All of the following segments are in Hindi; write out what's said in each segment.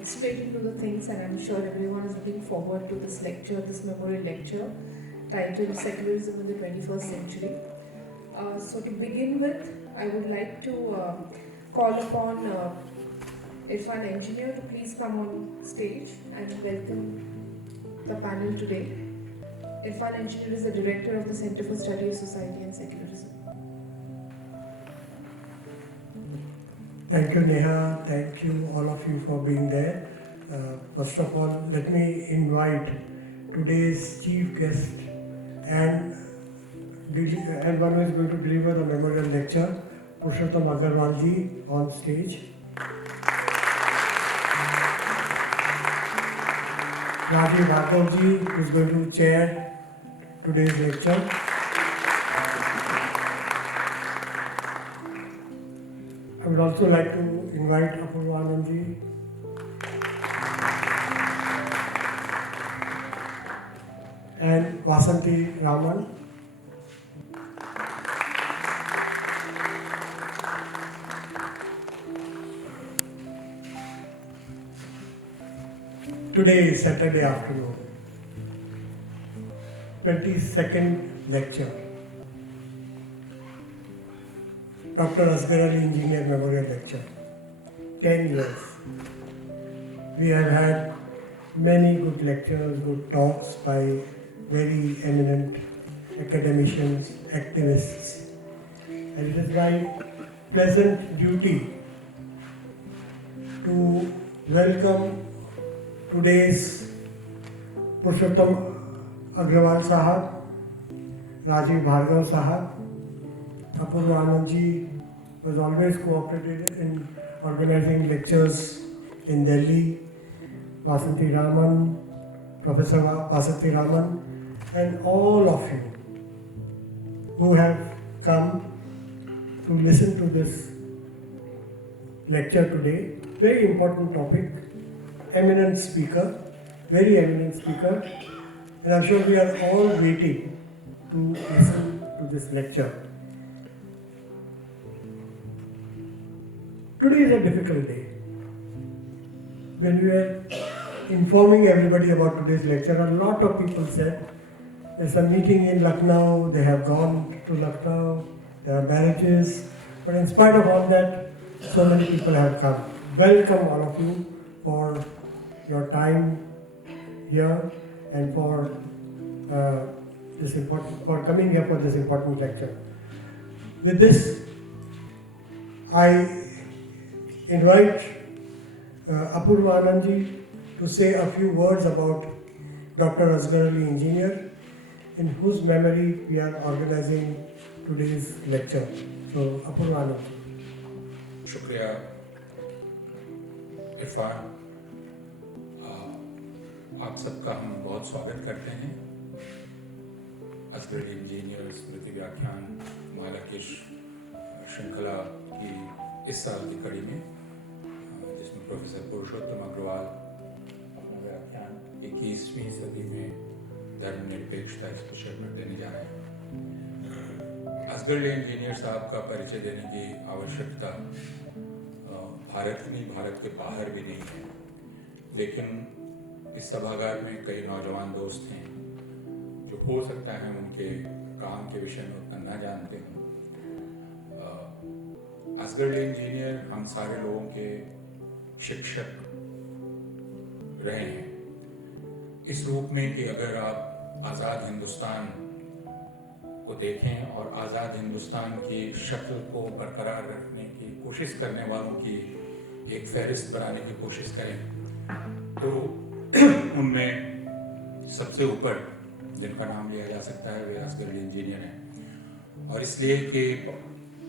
get straight into the things, and I'm sure everyone is looking forward to this lecture, this memorial lecture titled Secularism in the 21st Century. So, to begin with, I would like to call upon Irfan Engineer to please come on stage and welcome the panel today. Irfan Engineer is the director of the Center for Study of Society and Secularism. Thank you, Neha. Thank you, all of you, for being there. First of all, let me invite today's chief guest and one who is going to deliver the memorial lecture, Purushottam Agarwal ji, on stage. Rajiv Bhargav ji, who is going to chair today's lecture. I would also like to invite Apurva Anand ji, and Vasanti Raman. Today is Saturday afternoon, 22nd lecture. Dr. Asghar Ali Engineer Memorial Lecture. 10 years. We have had many good lectures, good talks by very eminent academicians, activists. And it is my pleasant duty to welcome today's Purushottam Agarwal Sahab, Rajiv Bhargav Sahab, Apurva Anand ji was always cooperated in organizing lectures in Delhi, Vasanti Raman, Professor Vasanti Raman, and all of you who have come to listen to this lecture today. Very important topic, eminent speaker, very eminent speaker, and I'm sure we are all waiting to listen to this lecture. Today is a difficult day. When we were informing everybody about today's lecture, a lot of people said there's a meeting in Lucknow, they have gone to Lucknow, there are marriages, but in spite of all that, so many people have come. Welcome all of you for your time here and for coming here for this important lecture. With this, I invite Apurva Anand ji to say a few words about Dr. Asghar Ali Engineer, in whose memory we are organizing today's lecture. So, Apurva Anand ji. शुक्रिया इरफान, आप सबका हम बहुत स्वागत करते हैं असगर अली इंजीनियर स्मृति व्याख्यान माला की श्रृंखला की इस साल की कड़ी में, जिसमें प्रोफेसर पुरुषोत्तम अग्रवाल अपना व्याख्यान 21वीं सदी में धर्मनिरपेक्षता इस विषय पर देने जा रहे हैं। असगर अली इंजीनियर साहब का परिचय देने की आवश्यकता भारत ही नहीं, भारत के बाहर भी नहीं है, लेकिन इस सभागार में कई नौजवान दोस्त हैं जो हो सकता है उनके काम के विषय में उतना ना जानते हों। असगर अली इंजीनियर हम सारे लोगों के शिक्षक रहे हैं, इस रूप में कि अगर आप आज़ाद हिंदुस्तान को देखें और आज़ाद हिंदुस्तान की शक्ल को बरकरार रखने की कोशिश करने वालों की एक फहरिस्त बनाने की कोशिश करें, तो उनमें सबसे ऊपर जिनका नाम लिया जा सकता है वे असगर अली इंजीनियर हैं। और इसलिए कि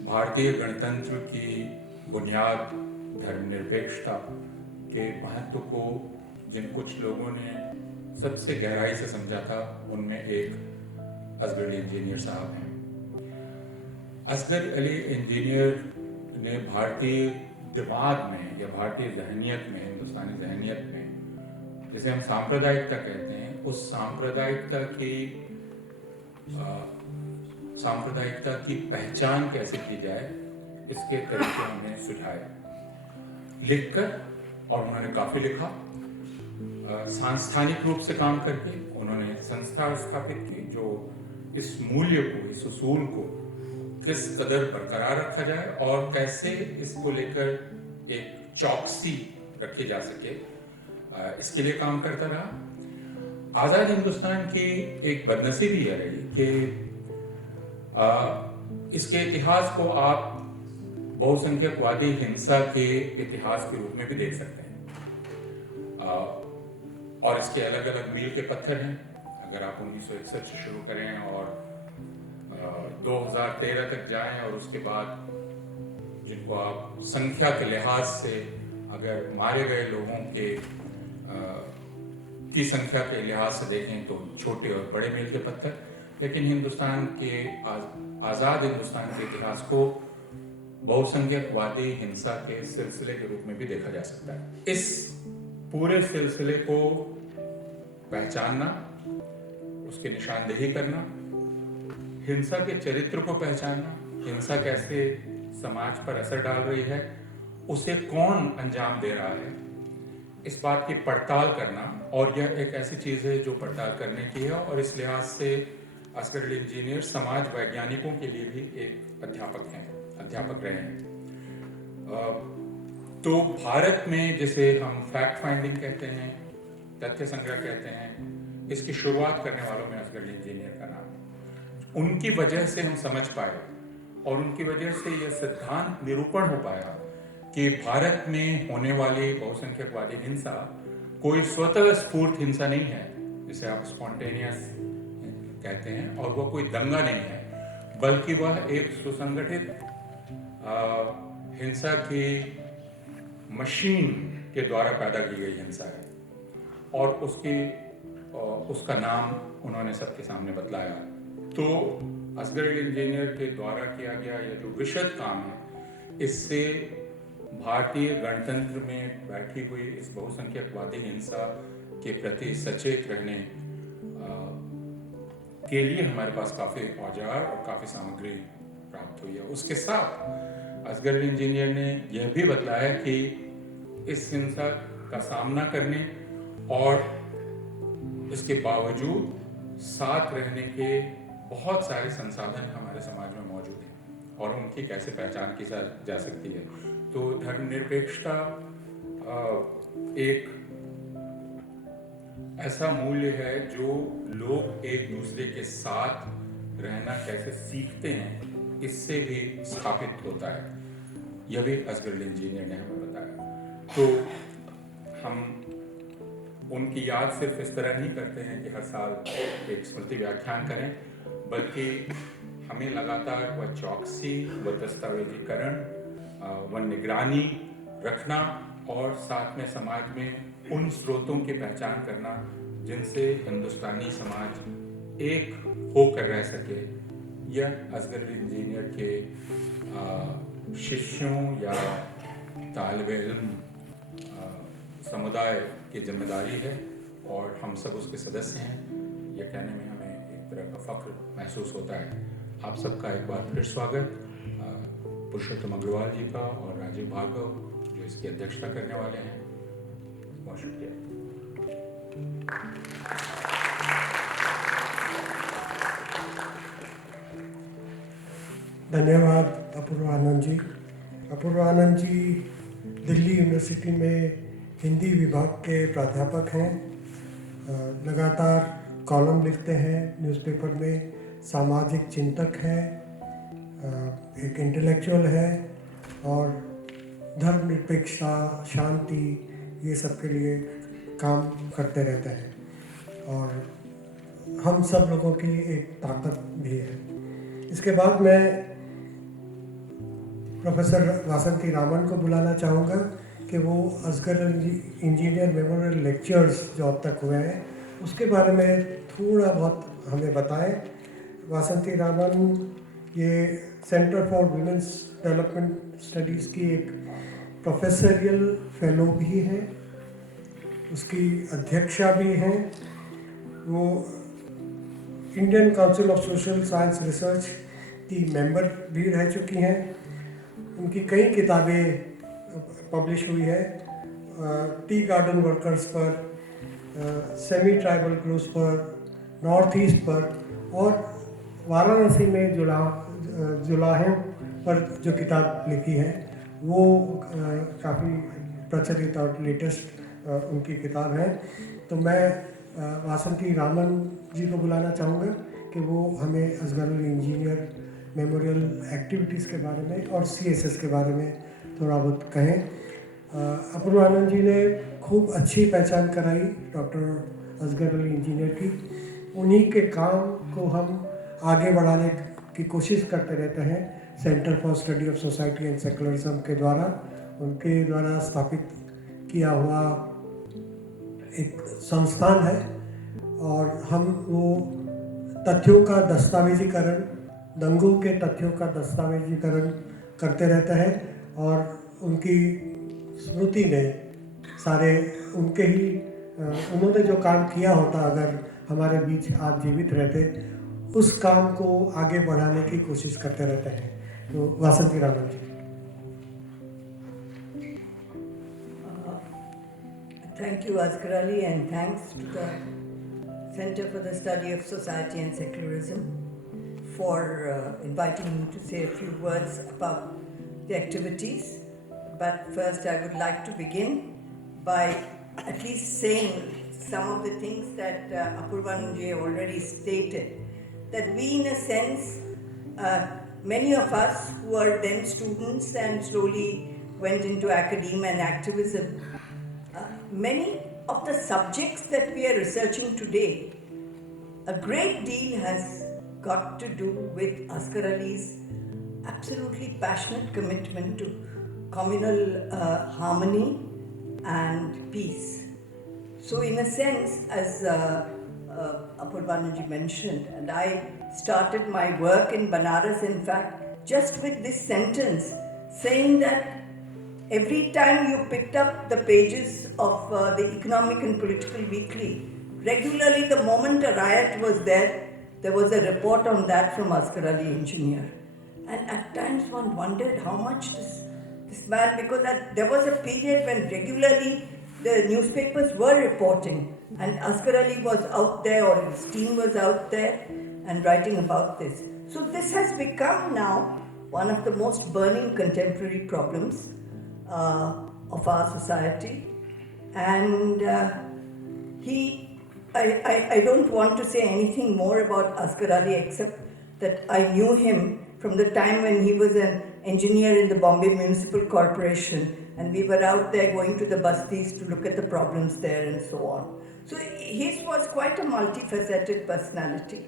भारतीय गणतंत्र की बुनियाद धर्मनिरपेक्षता के महत्व को जिन कुछ लोगों ने सबसे गहराई से समझा था, उनमें एक असगर अली इंजीनियर साहब हैं। असगर अली इंजीनियर ने भारतीय दिमाग में या भारतीय जहनियत में, हिंदुस्तानी जहनियत में, जिसे हम सांप्रदायिकता कहते हैं, उस सांप्रदायिकता की पहचान कैसे की जाए, इसके तरीके हमने सुझाए, लिखकर और उन्होंने काफ़ी लिखा। सांस्थानिक रूप से काम करके उन्होंने संस्था स्थापित की जो इस मूल्य को, इस उसूल को किस कदर बरकरार रखा जाए और कैसे इसको लेकर एक चौकसी रखी जा सके, इसके लिए काम करता रहा। आज़ाद हिंदुस्तान की एक बदनसीबी है रही कि इसके इतिहास को आप बहुसंख्यकवादी हिंसा के इतिहास के रूप में भी देख सकते हैं, और इसके अलग अलग मील के पत्थर हैं। अगर आप 1961 से शुरू करें और 2013 तक जाएं और उसके बाद जिनको आप संख्या के लिहाज से अगर मारे गए लोगों के की संख्या के लिहाज से देखें तो छोटे और बड़े मील के पत्थर, लेकिन हिंदुस्तान के आज़ाद हिंदुस्तान के इतिहास को बहुसंख्यकवादी हिंसा के सिलसिले के रूप में भी देखा जा सकता है। इस पूरे सिलसिले को पहचानना, उसकी निशानदेही करना, हिंसा के चरित्र को पहचानना, हिंसा कैसे समाज पर असर डाल रही है, उसे कौन अंजाम दे रहा है, इस बात की पड़ताल करना। और यह एक ऐसी चीज़ है जो पड़ताल करने की है, और इस लिहाज से असगर अली इंजीनियर समाज वैज्ञानिकों के लिए भी एक अध्यापक रहे हैं। तो भारत में जिसे हम फैक्ट फाइंडिंग कहते हैं, तथ्य संग्रह कहते हैं, इसकी शुरुआत करने वालों में असगर अली इंजीनियर का नाम है। उनकी वजह से हम समझ पाए और उनकी वजह से यह सिद्धांत निरूपण हो पाया कि भारत में होने वाली बहुसंख्यकवादी हिंसा कोई स्वतः स्फूर्त हिंसा नहीं है, जिसे आप स्पॉन्टेनियस कहते हैं, और वह कोई दंगा नहीं है, बल्कि वह एक सुसंगठित हिंसा की मशीन के द्वारा पैदा की गई हिंसा है। और उसका नाम उन्होंने सबके सामने बतलाया। तो असगर अली इंजीनियर के द्वारा किया गया यह जो विशद काम है, इससे भारतीय गणतंत्र में बैठी हुई इस बहुसंख्यकवादी हिंसा के प्रति सचेत रहने के लिए हमारे पास काफ़ी औजार और काफ़ी सामग्री प्राप्त हुई है। उसके साथ असगर अली इंजीनियर ने यह भी बतलाया कि इस हिंसा का सामना करने और इसके बावजूद साथ रहने के बहुत सारे संसाधन हमारे समाज में मौजूद हैं और उनकी कैसे पहचान की जा सकती है। तो धर्मनिरपेक्षता एक ऐसा मूल्य है जो लोग एक दूसरे के साथ रहना कैसे सीखते हैं, इससे भी स्थापित होता है। यह भी असगर अली इंजीनियर ने हमें बताया। तो हम उनकी याद सिर्फ इस तरह नहीं करते हैं कि हर साल एक स्मृति व्याख्यान करें, बल्कि हमें लगातार वह चौकसी, वह दस्तावेजीकरण, वह निगरानी रखना और साथ में समाज में उन स्रोतों की पहचान करना जिनसे हिंदुस्तानी समाज एक होकर रह सके। यह असगर अली इंजीनियर के शिष्यों या तालिबे इल्म समुदाय की जिम्मेदारी है और हम सब उसके सदस्य हैं। यह कहने में हमें एक तरह का फख्र महसूस होता है। आप सबका एक बार फिर स्वागत पुरुषोत्तम अग्रवाल जी का और राजीव भार्गव जो इसकी अध्यक्षता करने वाले हैं। बहुत शुक्रिया। धन्यवाद अपूर्वानंद जी। अपूर्वानंद जी दिल्ली यूनिवर्सिटी में हिंदी विभाग के प्राध्यापक हैं। लगातार कॉलम लिखते हैं न्यूज़पेपर में, सामाजिक चिंतक हैं, एक इंटेलेक्चुअल है और धर्मनिरपेक्षता, शांति, ये सब के लिए काम करते रहते हैं और हम सब लोगों की एक ताकत भी है। इसके बाद मैं प्रोफेसर वासंती रामन को बुलाना चाहूँगा कि वो असगर इंजीनियर मेमोरियल लेक्चर्स जो अब तक हुए हैं उसके बारे में थोड़ा बहुत हमें बताएं। वासंती रामन ये centre for women's development studies की एक प्रोफेसरियल फेलो भी है, उसकी अध्यक्षा भी हैं। वो Indian council of social science research की मेंबर भी रह चुकी हैं। उनकी कई किताबें पब्लिश हुई है टी गार्डन वर्कर्स पर, सेमी ट्राइबल ग्रुप्स पर, नॉर्थ ईस्ट पर और वाराणसी में जुलाहिम पर जो किताब लिखी है वो काफ़ी प्रचलित और लेटेस्ट उनकी किताब है। तो मैं वासंती रामन जी को बुलाना चाहूँगा कि वो हमें असगरुल इंजीनियर मेमोरियल एक्टिविटीज़ के बारे में और CSS के बारे में थोड़ा बहुत कहें। अपूर्वानंद जी ने खूब अच्छी पहचान कराई डॉक्टर असगरुल इंजीनियर की। उन्हीं के काम को हम आगे बढ़ाने की कोशिश करते रहते हैं centre for study of society and secularism के द्वारा, उनके द्वारा स्थापित किया हुआ एक संस्थान है। और हम वो तथ्यों का दस्तावेजीकरण, दंगों के तथ्यों का दस्तावेजीकरण करते रहते हैं और उनकी स्मृति में सारे उनके ही उन्होंने जो काम किया होता अगर हमारे बीच आप जीवित रहते, उस काम को आगे बढ़ाने की कोशिश करते रहते हैं। तो वासंती रामन जी। Thank you, Asghar Ali, and thanks to the Center for the Study of Society and Secularism for inviting me to say a few words about the activities. But first, I would like to begin by at least saying some of the things that Apurvananji already stated. That we, in a sense, many of us who were then students and slowly went into academia and activism, many of the subjects that we are researching today, a great deal has got to do with Asghar Ali's absolutely passionate commitment to communal harmony and peace. So in a sense, as Apurvananji mentioned, and I started my work in Banaras, in fact, just with this sentence, saying that every time you picked up the pages of the Economic and Political Weekly, regularly the moment a riot was there was a report on that from Asghar Ali Engineer. And at times one wondered how much this man, because there was a period when regularly the newspapers were reporting and Asghar Ali was out there or his team was out there and writing about this. So this has become now one of the most burning contemporary problems of our society. And I don't want to say anything more about Asghar Ali except that I knew him from the time when he was an engineer in the Bombay Municipal Corporation and we were out there going to the bastis to look at the problems there and so on. So his was quite a multifaceted personality.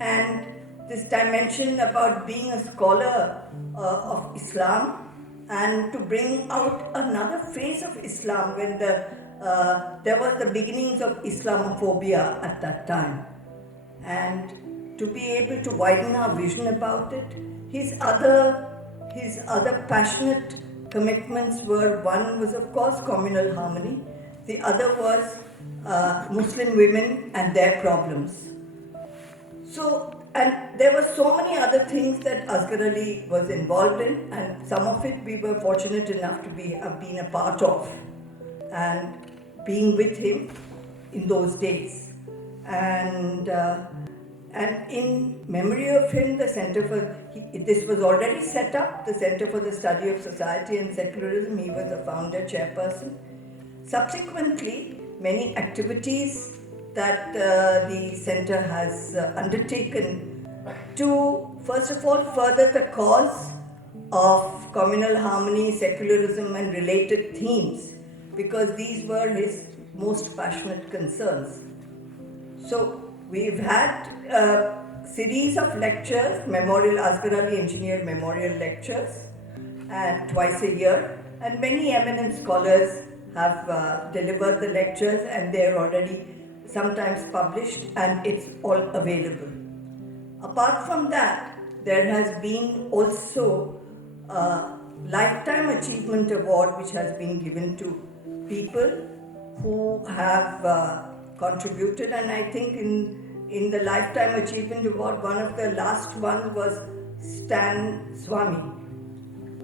And this dimension about being a scholar of Islam and to bring out another phase of Islam when there was the beginnings of Islamophobia at that time. And to be able to widen our vision about it, his other passionate commitments were, one was of course communal harmony, the other was Muslim women and their problems. So, and there were so many other things that Asghar Ali was involved in, and some of it we were fortunate enough to have been a part of and being with him in those days. And in memory of him, the Center for, this was already set up, the Center for the Study of Society and Secularism, he was the founder chairperson. Subsequently, many activities that the center has undertaken to, first of all, further the cause of communal harmony, secularism and related themes, because these were his most passionate concerns. So we've had a series of lectures, Memorial Asghar Ali Engineer Memorial Lectures, and twice a year, and many eminent scholars have delivered the lectures and they're already sometimes published and it's all available. Apart from that, there has been also a Lifetime Achievement Award which has been given to people who have contributed, and I think in the Lifetime Achievement Award, one of the last ones was Stan Swami.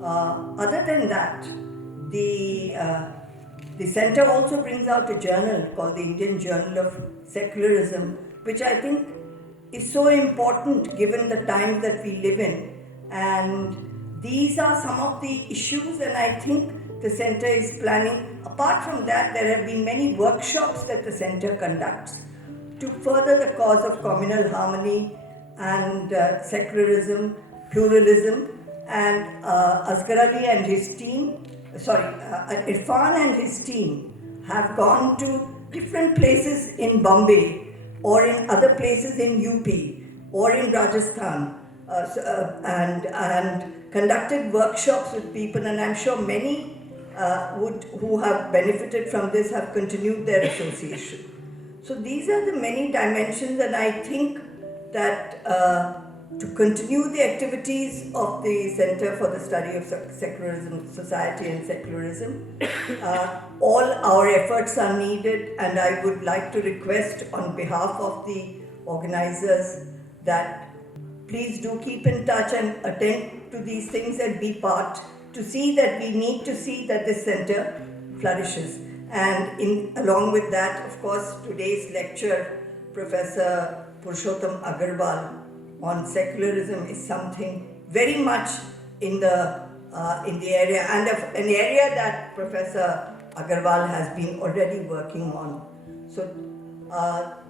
Other than that, The center also brings out a journal called the Indian Journal of Secularism, which I think is so important given the times that we live in. And these are some of the issues, and I think the center is planning. Apart from that, there have been many workshops that the center conducts to further the cause of communal harmony and secularism, pluralism, and Asghar Ali and his team, Irfan and his team have gone to different places in Bombay or in other places in UP or in Rajasthan and conducted workshops with people, and I'm sure many who have benefited from this have continued their association. So these are the many dimensions, and I think that to continue the activities of the Center for the Study of Secularism, Society and Secularism, all our efforts are needed, and I would like to request on behalf of the organizers that please do keep in touch and attend to these things and be part to see that we need to see that this center flourishes. And along with that, of course, today's lecture, Professor Purushottam Agarwal on secularism is something very much in the area, and an area that Professor Agarwal has been already working on. So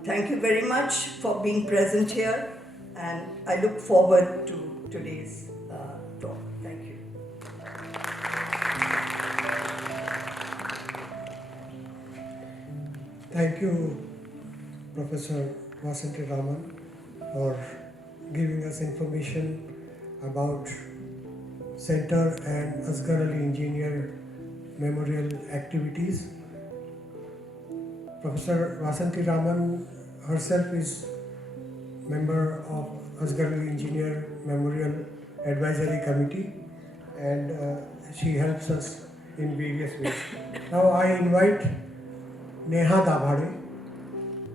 thank you very much for being present here, and I look forward to today's talk. Thank you. Thank you, Professor Vasanti Raman, for giving us information about Center and Asghar Ali Engineer Memorial activities. Professor Vasanti Raman herself is member of Asghar Ali Engineer Memorial Advisory Committee, and she helps us in various ways. Now I invite Neha Dabhade,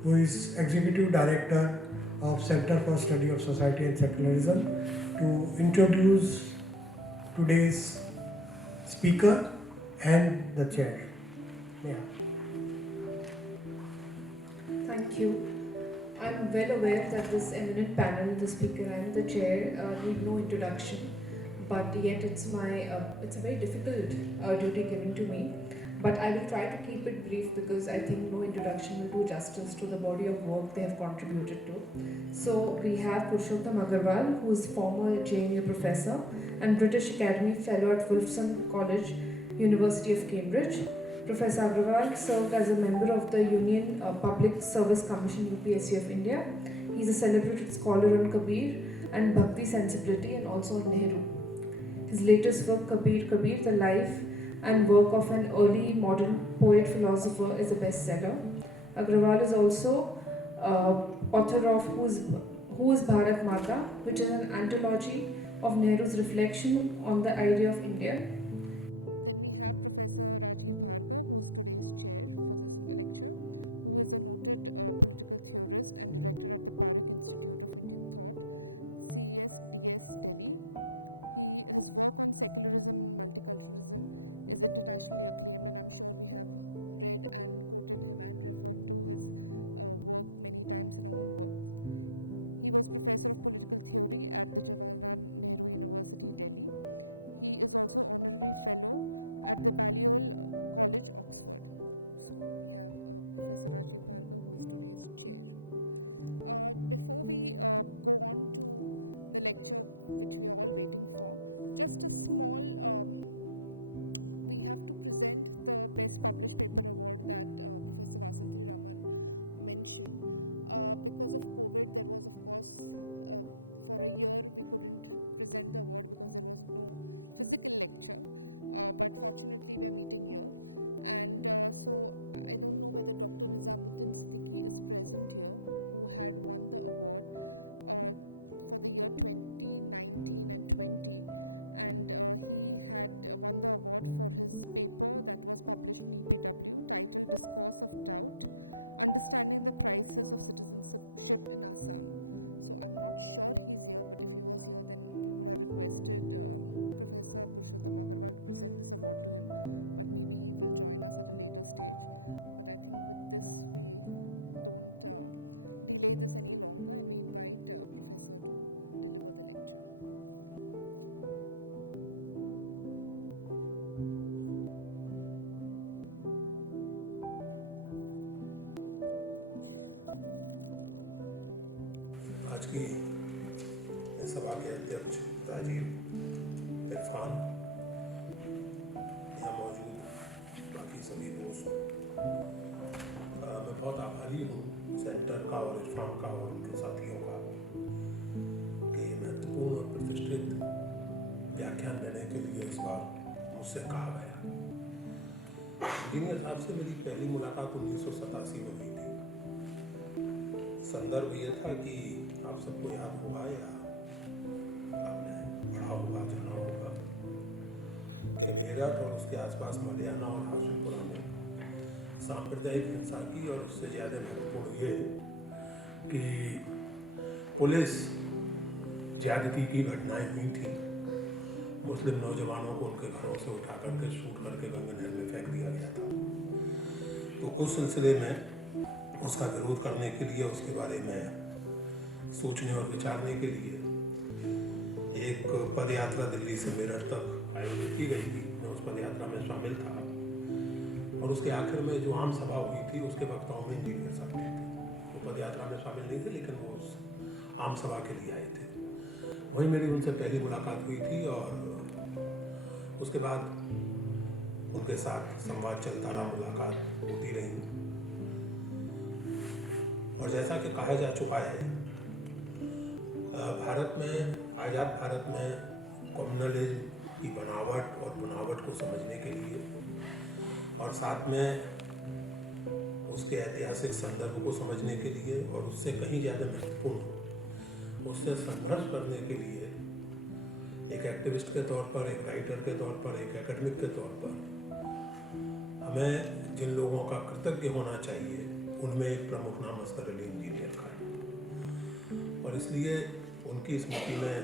who is Executive Director of Center for Study of Society and Secularism, to introduce today's speaker and the chair. Neha. Thank you. I'm well aware that this eminent panel, the speaker and the chair, need no introduction, but yet it's a very difficult duty given to me. But I will try to keep it brief because I think no introduction will do justice to the body of work they have contributed to. So we have Purushottam Agarwal, who is former JNU professor and British Academy Fellow at Wolfson College, University of Cambridge. Professor Agarwal served as a member of the Union Public Service Commission UPSC of India. He is a celebrated scholar on Kabir and Bhakti sensibility, and also on Nehru. His latest work, Kabir, The Life and Work of an Early Modern Poet-Philosopher, is a bestseller. Agarwal is also author of Who is Bharat Mata, which is an anthology of Nehru's reflection on the idea of India. आज की इस सभा के अध्यक्ष राजीव, इरफान, यहाँ मौजूद बाकी सभी दोस्त, मैं बहुत आभारी हूँ सेंटर का और इरफान का और उनके साथियों का कि महत्वपूर्ण और प्रतिष्ठित व्याख्यान देने के लिए इस बार मुझसे कहा गया। इंजीनियर साहब से मेरी पहली मुलाकात 1987 में हुई थी। संदर्भ ये था कि आप सबको याद होगा या आपने पढ़ा होगा, जाना होगा कि मेरठ और उसके आसपास मलियाना और हाशिमपुरा में सांप्रदायिक हिंसा की, और उससे ज़्यादा महत्वपूर्ण ये कि पुलिस ज्यादती की घटनाएं हुई थी। मुस्लिम नौजवानों को उनके घरों से उठा करके शूट करके गंगा नहर में फेंक दिया गया था। तो उस सिलसिले में उसका विरोध करने के लिए, उसके बारे में सोचने और विचारने के लिए एक पद यात्रा दिल्ली से मेरठ तक आयोजित की गई थी। मैं उस पद यात्रा में शामिल था और उसके आखिर में जो आम सभा हुई थी उसके वक्ताओं में इंजीनियर साहब थे। वो पद यात्रा में शामिल नहीं थे, लेकिन वो उस आम सभा के लिए आए थे। वहीं मेरी उनसे पहली मुलाकात हुई थी और उसके बाद उनके साथ संवाद चलता रहा, मुलाकात होती रही। और जैसा कि कहा जा चुका है, भारत में, आज़ाद भारत में कम्युनलिज्म की बनावट और बुनावट को समझने के लिए और साथ में उसके ऐतिहासिक संदर्भ को समझने के लिए और उससे कहीं ज़्यादा महत्वपूर्ण उससे संघर्ष करने के लिए एक एक्टिविस्ट के तौर पर, एक राइटर के तौर पर, एक एकेडमिक के तौर पर हमें जिन लोगों का कृतज्ञ होना चाहिए उनमें एक प्रमुख नाम अस्कर अली इंजीनियर का है। और इसलिए उनकी स्मृति में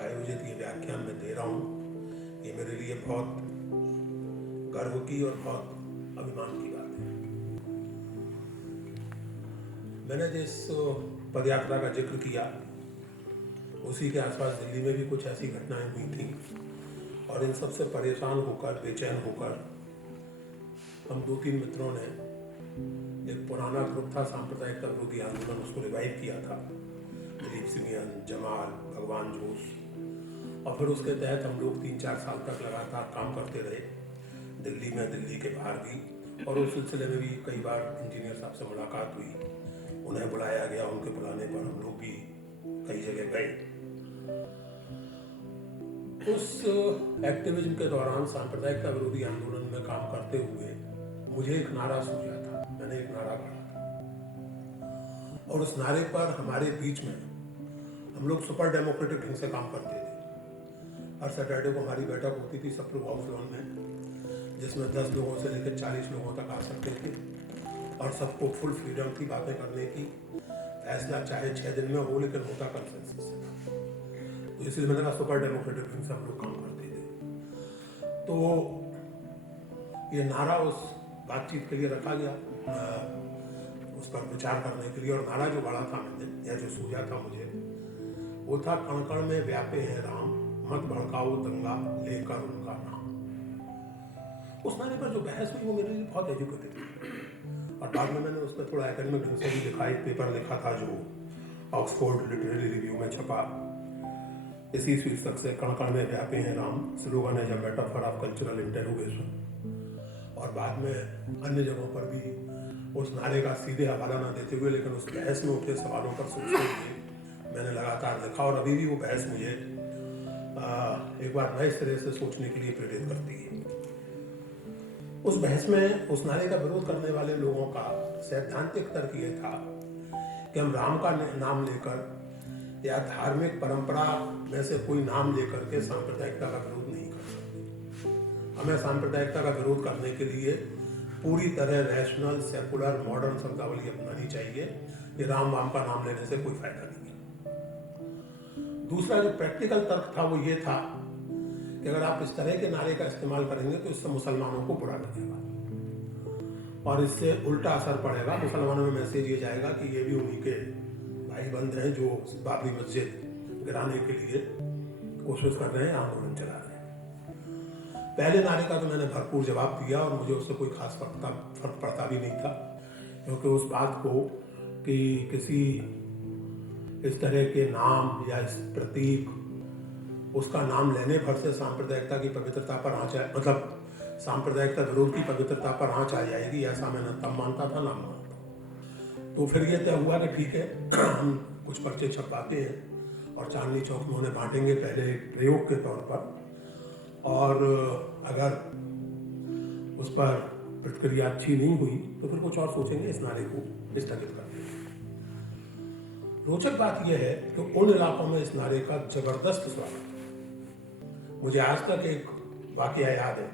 आयोजित ये व्याख्यान मैं दे रहा हूँ। ये मेरे लिए बहुत गर्व की और बहुत अभिमान की बात है। मैंने जिस पदयात्रा का जिक्र किया उसी के आसपास दिल्ली में भी कुछ ऐसी घटनाएं हुई थी, और इन सब से परेशान होकर, बेचैन होकर हम 2-3 मित्रों ने एक पुराना ग्रुप था सांप्रदायिकता विरोधी आंदोलन, उसको रिवाइव किया था। दिलीप सिंघियन, जमाल, भगवान जोश, और फिर उसके तहत हम लोग 3-4 साल तक लगातार काम करते रहे, दिल्ली में, दिल्ली के बाहर भी। और उस सिलसिले में भी कई बार इंजीनियर साहब से मुलाकात हुई, उन्हें बुलाया गया, उनके बुलाने पर हम लोग भी कई जगह गए। उस एक्टिविज्म के दौरान, सांप्रदायिकता विरोधी आंदोलन में काम करते हुए मुझे एक नारा सूझा था, मैंने एक नारा पढ़ा था, और उस नारे पर हमारे बीच में हम लोग सुपर डेमोक्रेटिक ढंग से काम करते थे। हर सैटरडे को हमारी बैठक होती थी सप्रू हाउस लॉन में, जिसमें 10 लोगों से लेकर 40 लोगों तक आ सकते थे, और सबको फुल फ्रीडम थी बातें करने की। फैसला चाहे 6 दिन में हो, लेकिन होता कंसेंसस से था। तो इसलिए मैंने कहा सुपर डेमोक्रेटिक ढंग से हम लोग काम करते थे। तो ये नारा उस बातचीत के लिए रखा गया, उस पर विचार करने के लिए। और नारा जो बड़ा था मैंने, या जो सूझा था मुझे, वो था, कण कण में व्यापे हैं राम, मत भड़काओ दंगा लेकर उनका नाम। उस नारे पर जो बहस हुई वो मेरे लिए बहुत एजुकेटिव थी, और बाद में मैंने उस पर थोड़ा एकेडमिक ढंग से भी लिखा। एक पेपर लिखा था जो ऑक्सफोर्ड लिटरेरी रिव्यू में छपा, इसी शीर्षक से, कण कण में व्यापे हैं राम, स्लोगन है जब मेटाफर ऑफ कल्चरल इंटेरोगेशन। और बाद में अन्य जगहों पर भी उस नारे का सीधे हवाला ना देते हुए, लेकिन उस बहस में उठे सवालों पर सोचते हुए मैंने लगातार लिखा, और अभी भी वो बहस मुझे एक बार नए सिरे से सोचने के लिए प्रेरित करती है। उस बहस में उस नारे का विरोध करने वाले लोगों का सैद्धांतिक तर्क ये था कि हम राम का नाम लेकर या धार्मिक परंपरा में से कोई नाम लेकर के सांप्रदायिकता का विरोध नहीं कर सकते। हमें सांप्रदायिकता का विरोध करने के लिए पूरी तरह रैशनल, सेकुलर, मॉडर्न शब्दावली अपनानी चाहिए। ये राम वाम का नाम लेने से कोई फायदा नहीं है। दूसरा जो प्रैक्टिकल तर्क था वो ये था कि अगर आप इस तरह के नारे का इस्तेमाल करेंगे तो इससे मुसलमानों को बुरा लगेगा और इससे उल्टा असर पड़ेगा। मुसलमानों में मैसेज ये जाएगा कि ये भी उन्हीं के भाई बंद हैं जो बाबरी मस्जिद गिराने के लिए कोशिश कर रहे हैं, आंदोलन चला रहे हैं। पहले नारे का तो मैंने भरपूर जवाब दिया और मुझे उससे कोई खास फर्क पड़ता भी नहीं था, क्योंकि उस बात को कि किसी इस तरह के नाम या इस प्रतीक, उसका नाम लेने भर से सांप्रदायिकता की पवित्रता पर आँच मतलब सांप्रदायिकता विरोध की पवित्रता पर आँच आ जाएगी, ऐसा मैंने तब मानता था, ना मानता। तो फिर ये तय हुआ कि ठीक है, हम कुछ पर्चे छपवाते हैं और चांदनी चौक में उन्हें बांटेंगे, पहले एक प्रयोग के तौर पर, और अगर उस पर प्रतिक्रिया अच्छी नहीं हुई तो फिर कुछ और सोचेंगे, इस नारे को स्थगित कर देंगे। रोचक बात यह है कि उन इलाकों में इस नारे का जबरदस्त स्वागत। मुझे आज तक एक वाकया याद है।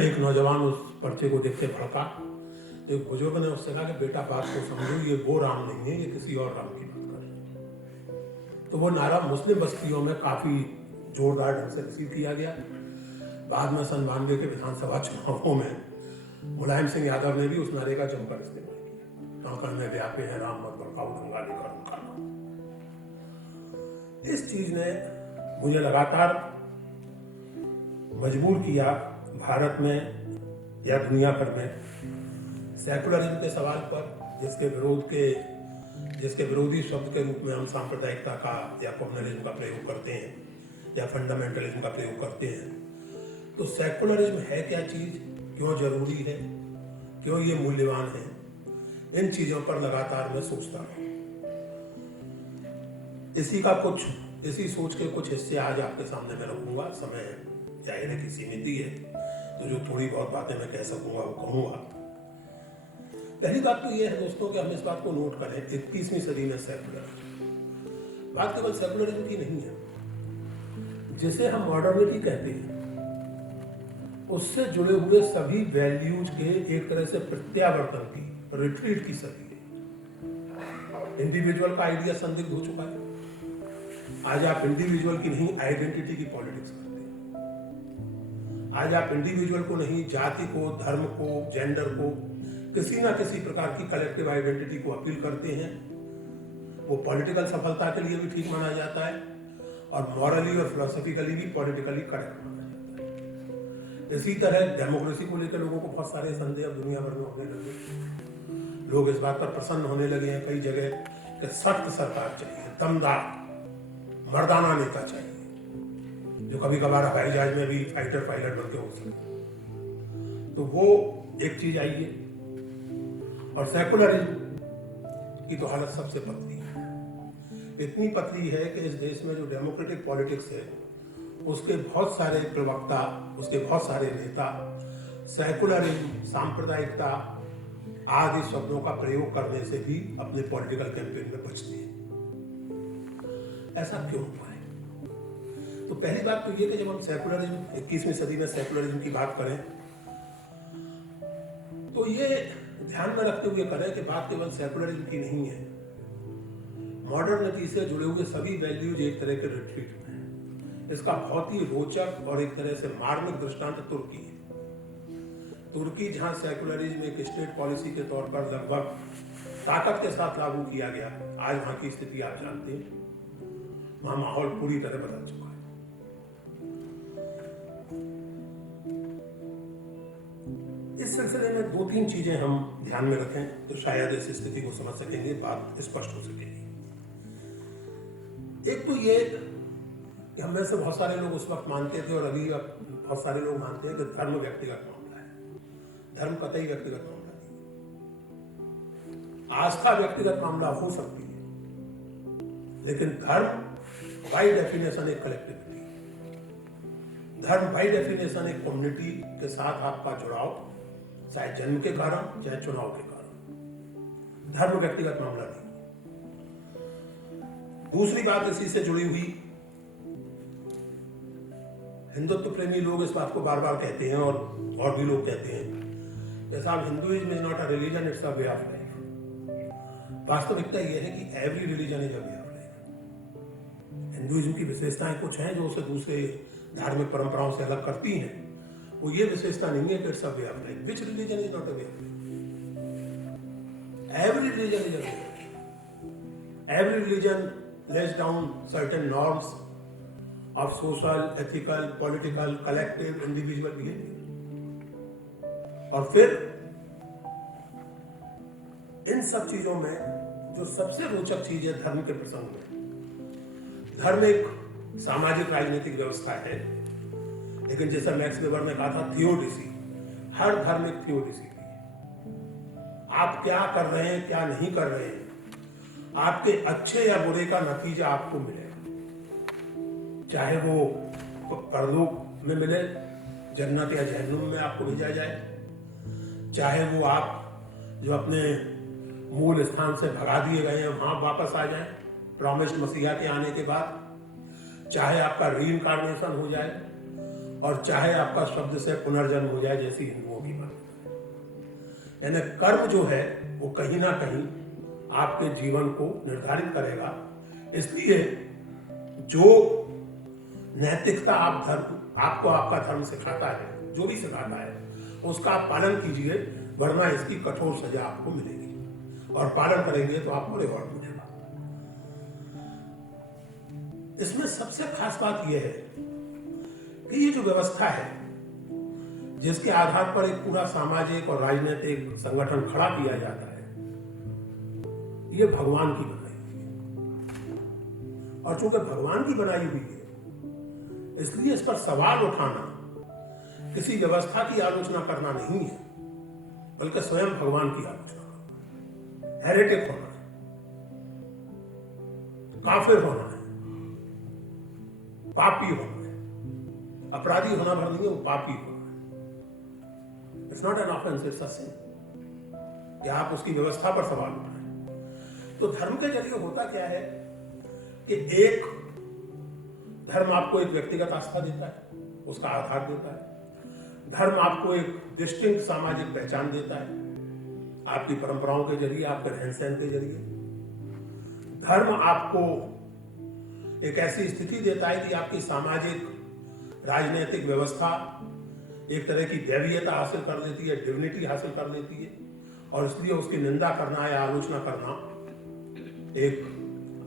एक नौजवान उस पर्चे को देखते भड़का, तो एक बुजुर्ग ने उससे कहा कि बेटा बात को समझो, ये वो राम नहीं है, ये किसी और राम की बात कर रहे हैं। तो वो नारा मुस्लिम बस्तियों में काफ़ी जोरदार ढंग से रिसीव किया गया। बाद में सन 92 के विधानसभा चुनावों में मुलायम सिंह यादव ने भी उस नारे का जमकर इस्तेमाल किया। कांकड़ में व्यापे हैं राम मत भड़काओ, दंगा लेकर उनका नाम। इस चीज ने मुझे लगातार मजबूर किया भारत में या दुनिया भर में सेकुलरिज्म के सवाल पर, जिसके विरोधी शब्द के रूप में हम सांप्रदायिकता का या कम्युनलिज्म का प्रयोग करते हैं या फंडामेंटलिज्म का प्रयोग करते हैं। तो सेकुलरिज्म है क्या चीज़, क्यों जरूरी है, क्यों ये मूल्यवान है, इन चीज़ों पर लगातार मैं सोचता हूँ। इसी सोच के कुछ हिस्से आज आपके सामने मैं रखूँगा। समय जाहिर है कि सीमित ही है, तो जो थोड़ी बहुत बातें मैं कह सकूँगा वो कहूँगा। पहली बात तो ये है दोस्तों कि हम इस बात को नोट करें, 21वीं सदी में सेकुलरिज्म बात केवल सेकुलरिज्म की नहीं है। जिसे हम मॉडर्निटी कहते हैं, उससे जुड़े हुए सभी वैल्यूज के एक तरह से प्रत्यावर्तन की, रिट्रीट की सदी है। इंडिविजुअल का आइडिया संदिग्ध हो चुका है। आज आप इंडिविजुअल की नहीं, आइडेंटिटी की पॉलिटिक्स करते हैं। आज आप इंडिविजुअल को नहीं, जाति को, धर्म को, जेंडर को, किसी ना किसी प्रकार की कलेक्टिव आइडेंटिटी को अपील करते हैं। वो पॉलिटिकल सफलता के लिए भी ठीक माना जाता है और मॉरली और फिलोसफिकली भी पॉलिटिकली करेक्ट माना जाता है। इसी तरह डेमोक्रेसी को लेकर लोगों को बहुत सारे संदेह अब दुनिया भर में होने लगे। लोग इस बात पर प्रसन्न होने लगे हैं कई जगह कि सख्त सरकार चाहिए, दमदार मर्दाना नेता चाहिए, जो कभी कभार हवाई जहाज में भी फाइटर पायलट बन के हो सके। तो वो एक चीज आई है। और सेकुलरिज्म की तो हालत सबसे पतली है। इतनी पतली है कि इस देश में जो डेमोक्रेटिक पॉलिटिक्स है, उसके बहुत सारे प्रवक्ता, उसके बहुत सारे नेता सेकुलरिज्म, सांप्रदायिकता आदि शब्दों का प्रयोग करने से भी अपने पॉलिटिकल कैंपेन में बचते हैं। ऐसा क्यों हुआ है? तो पहली बात तो ये कि जब हम सेकुलरिज्म 21वीं सदी में सेकुलरिज्म की बात करें तो ये ध्यान में रखते हुए करें कि बात केवल सेकुलरिज्म की नहीं है। मॉडर्निटी से जुड़े हुए सभी वैल्यूज एक तरह के रिट्रीट में है। इसका बहुत ही रोचक और एक तरह से मार्मिक दृष्टांत तुर्की है। तुर्की जहां सेकुलरिज्म एक स्टेट पॉलिसी के तौर पर लगभग ताकत के साथ लागू किया गया, आज वहां की स्थिति आप जानते हैं। वहां माहौल पूरी तरह बदल चुका है। इस सिलसिले में 2-3 चीजें हम ध्यान में रखें तो शायद इस स्थिति को समझ सकेंगे, बात स्पष्ट हो सकेगी। एक तो ये कि हम में से बहुत सारे लोग उस वक्त मानते थे और अभी बहुत सारे लोग मानते हैं कि धर्म व्यक्तिगत मामला है। धर्म कतई व्यक्तिगत मामला नहीं। आस्था व्यक्तिगत मामला हो सकती है, लेकिन धर्म बाय डेफिनेशन एक कलेक्टिविटी है। धर्म बाय डेफिनेशन एक कम्युनिटी के साथ आपका जुड़ाव, चाहे जन्म के कारण चाहे चुनाव के कारण। धर्म व्यक्तिगत मामला नहीं। दूसरी बात इसी से जुड़ी हुई, हिंदुत्व प्रेमी लोग इस बात को बार बार कहते हैं और भी लोग कहते हैं कि साहब Hinduism is not a religion, it's a way of life. वास्तविकता यह है कि every religion is a way of life. Hinduism की विशेषताएं कुछ हैं जो उसे दूसरे धार्मिक परंपराओं से अलग करती हैं। वो ये विशेषता नहीं है कि it's a way of life. Which religion is not a way of life? Every religion is a way of life. Every religion lays down certain norms of social, ethical, political, collective, individual behavior। और फिर इन सब चीजों में जो सबसे रोचक चीज है धर्म के प्रसंग में, धर्म एक सामाजिक राजनीतिक व्यवस्था है, लेकिन जैसा मैक्स वेबर ने कहा था थियोडिसी, हर धर्म एक थियोडिसी है। आप क्या कर रहे हैं क्या नहीं कर रहे हैं, आपके अच्छे या बुरे का नतीजा आपको मिलेगा, चाहे वो परलोक में मिले, जन्नत या जहन्नुम में आपको भेजा जाए, चाहे वो आप जो अपने मूल स्थान से भगा दिए गए हैं वहां वापस आ जाएं प्रॉमिस्ड मसीहा के आने के बाद, चाहे आपका रीइंकार्नेशन हो जाए और चाहे आपका शब्द से पुनर्जन्म हो जाए जैसी हिंदुओं की मान्यता है। यानी कर्म जो है वो कहीं ना कहीं आपके जीवन को निर्धारित करेगा। इसलिए जो नैतिकता आपको आपका धर्म सिखाता है, जो भी सिखाता है, उसका आप पालन कीजिए, वरना इसकी कठोर सजा आपको मिलेगी, और पालन करेंगे तो आपको रिवॉर्ड मिलेगा। इसमें सबसे खास बात यह है कि ये जो व्यवस्था है जिसके आधार पर एक पूरा सामाजिक और राजनीतिक संगठन खड़ा किया जाता है, ये भगवान की बनाई हुई है। और चूंकि भगवान की बनाई हुई है, इसलिए इस पर सवाल उठाना किसी व्यवस्था की आलोचना करना नहीं है, बल्कि स्वयं भगवान की आलोचना करना। हेरेटिक होना है, काफिर होना है, पापी होना है, अपराधी होना भर नहीं है, वो पापी होना है। It's not an offence, it's a sin कि आप उसकी व्यवस्था पर सवाल उठाएं। तो धर्म के जरिए होता क्या है कि एक धर्म आपको एक व्यक्तिगत आस्था देता है, उसका आधार देता है। धर्म आपको एक डिस्टिंक्ट सामाजिक पहचान देता है, आपकी परंपराओं के जरिए, आपके रहन सहन के जरिए। धर्म आपको एक ऐसी स्थिति देता है कि आपकी सामाजिक राजनीतिक व्यवस्था एक तरह की दैवीयता हासिल कर लेती है, डिविनिटी हासिल कर लेती है, और इसलिए उसकी निंदा करना या आलोचना करना एक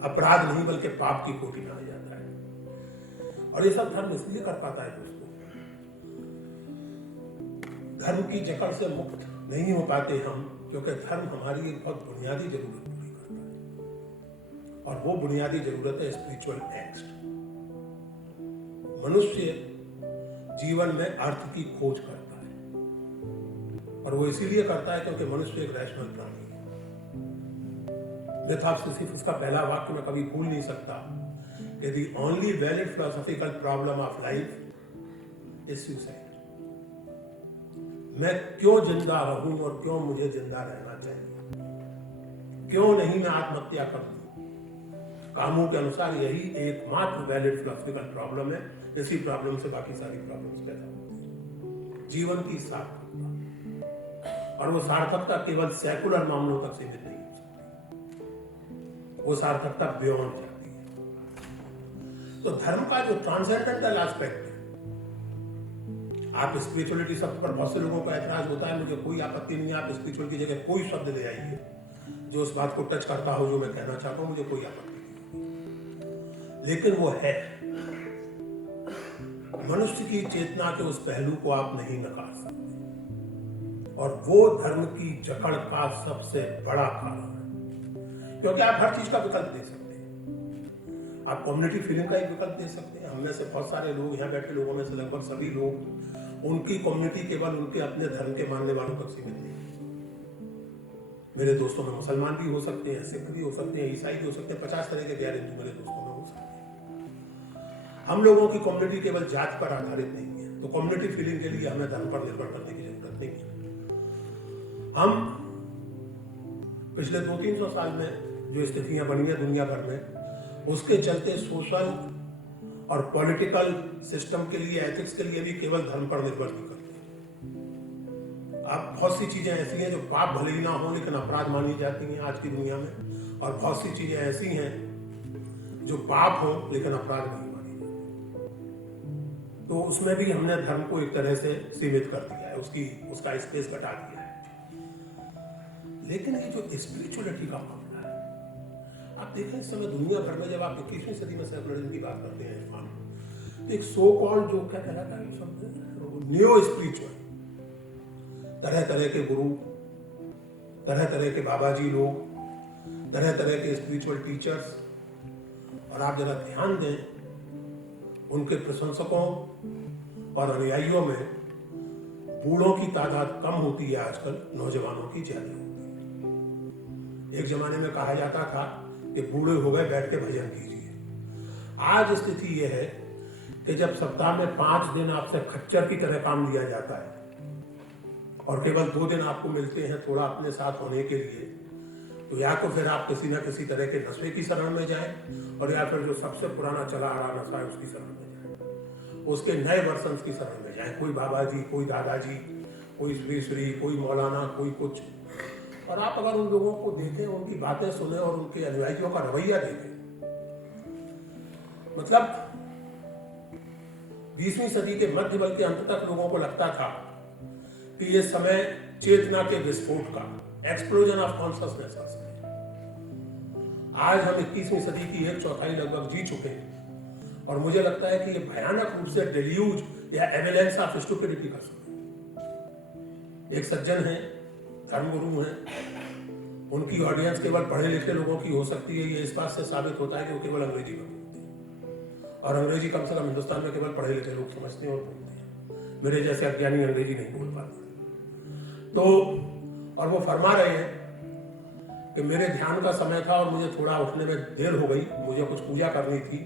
अपराध नहीं बल्कि पाप की कोटि में आ जाता है। और ये सब धर्म इसलिए कर पाता है दोस्तों, धर्म की जकड़ से मुक्त नहीं हो पाते हम, क्योंकि धर्म हमारी एक बहुत बुनियादी जरूरत पूरी करता है, और वो बुनियादी जरूरत है स्पिरिचुअल एंग्स्ट। मनुष्य जीवन में अर्थ की खोज करता है, और वो इसीलिए करता है क्योंकि मनुष्य एक रैशनल प्राणी है। मिथ ऑफ सिसिफस का पहला वाक्य मैं कभी भूल नहीं सकता कि the only valid philosophical problem of life is suicide. मैं क्यों जिंदा रहूं और क्यों मुझे जिंदा रहना चाहिए, क्यों नहीं मैं आत्महत्या कर लूं। कामों के अनुसार यही एकमात्र वैलिड फिलोसॉफिकल प्रॉब्लम है। इसी प्रॉब्लम से बाकी सारी प्रॉब्लम्स पैदा होती हैं। जीवन की सार्थकता, और वो सार्थकता केवल सेकुलर मामलों तक सीमित नहीं हो सकती, वो सार्थकता बियॉन्ड जाती है। तो धर्म का जो ट्रांसेंडेंटल एस्पेक्ट है, आप स्पिरिचुअलिटी शब्द पर बहुत से लोगों को ऐतराज होता है, मुझे कोई आपत्ति नहीं है, आप स्पिरिचुअल की जगह कोई शब्द ले आइए जो उस बात को टच करता हो जो मैं कहना चाहता हूं, मुझे कोई आपत्ति नहीं। लेकिन वो है, मनुष्य की चेतना के उस पहलू को आप नहीं नकार सकते, और वो धर्म की जकड़ का सबसे बड़ा कारण है। क्योंकि आप हर चीज का विकल्प दे सकते हैं, आप कम्युनिटी फीलिंग का एक विकल्प दे सकते हैं। हम में से बहुत सारे लोग, यहाँ बैठे लोगों में से लगभग सभी लोग, उनकी कम्युनिटी केवल उनके अपने धर्म के मानने वालों तक सीमित नहीं है। मेरे दोस्तों में मुसलमान भी हो सकते हैं, सिख भी हो सकते हैं, ईसाई भी हो सकते हैं, 50 तरह के गैर हिंदू मेरे दोस्तों में हो सकते हैं। हम लोगों की कम्युनिटी केवल जाति पर आधारित नहीं है, तो कम्युनिटी फीलिंग के लिए हमें धर्म पर निर्भर करने की जरूरत नहीं है। हम पिछले 200-300 साल में जो स्थितियां बनी है दुनिया भर में, उसके चलते सोशल और पॉलिटिकल सिस्टम के लिए, एथिक्स के लिए भी केवल धर्म पर निर्भर नहीं करते। अब बहुत सी चीजें ऐसी हैं जो पाप भले ही ना हो लेकिन अपराध मानी जाती हैं आज की दुनिया में, और बहुत सी चीजें ऐसी हैं जो पाप हो लेकिन अपराध नहीं मानी जाती। तो उसमें भी हमने धर्म को एक तरह से सीमित कर दिया है, उसका स्पेस घटा दिया है। लेकिन ये जो स्पिरिचुअलिटी का मामला है, आप देखें इस समय दुनिया भर में जब आप 21वीं सदी में सेकुलरिज्म की बात करते हैं इरफान, तो एक सो कॉल्ड जो क्या कहलाता है शब्द, न्यो स्पिरिचुअल, तरह तरह के गुरु, तरह तरह के बाबा जी लोग, तरह तरह के स्पिरिचुअल टीचर्स, और आप जरा ध्यान दें उनके प्रशंसकों और अनुयायियों में बूढ़ों की तादाद कम होती है आजकल, नौजवानों की ज्यादा होती है। एक जमाने में कहा जाता था कि बूढ़े हो गए बैठ के भजन कीजिए। आज स्थिति यह है कि जब सप्ताह में 5 दिन आपसे खच्चर की तरह काम लिया जाता है और केवल 2 दिन आपको मिलते हैं थोड़ा अपने साथ होने के लिए, तो या तो फिर आप किसी न किसी तरह के नशे की शरण में जाएं, और या फिर जो सबसे पुराना चला आ रहा नशा है उसकी शरण में जाएं, उसके नए वर्षन की शरण में जाएं। कोई बाबा जी, कोई दादाजी, कोई श्री, कोई मौलाना, कोई कुछ। और आप अगर उन लोगों को देखें, उनकी बातें सुने और उनके अनुयायियों का रवैया देखें, मतलब 20वीं सदी के मध्य बल्कि अंत तक लोगों को लगता था कि ये समय चेतना के विस्फोट का, एक्सप्लोजन ऑफ कॉन्शसनेस का समय। आज हम 21वीं सदी की 1/4 लगभग जी चुके हैं और मुझे लगता है कि ये भयानक रूप से डेल्यूज या एविलेंस ऑफ स्टुपिडिटी का समय। एक सज्जन हैं, धर्मगुरु हैं, उनकी ऑडियंस केवल पढ़े लिखे लोगों की हो सकती है। ये इस बात से साबित होता है कि वो केवल अंग्रेजी में बोलते हैं, और अंग्रेजी कम से कम हिंदुस्तान में केवल पढ़े लिखे लोग समझते हैं और बोलते हैं। मेरे जैसे अज्ञानी अंग्रेजी नहीं बोल पाते। तो और वो फरमा रहे हैं कि मेरे ध्यान का समय था और मुझे थोड़ा उठने में देर हो गई, मुझे कुछ पूजा करनी थी,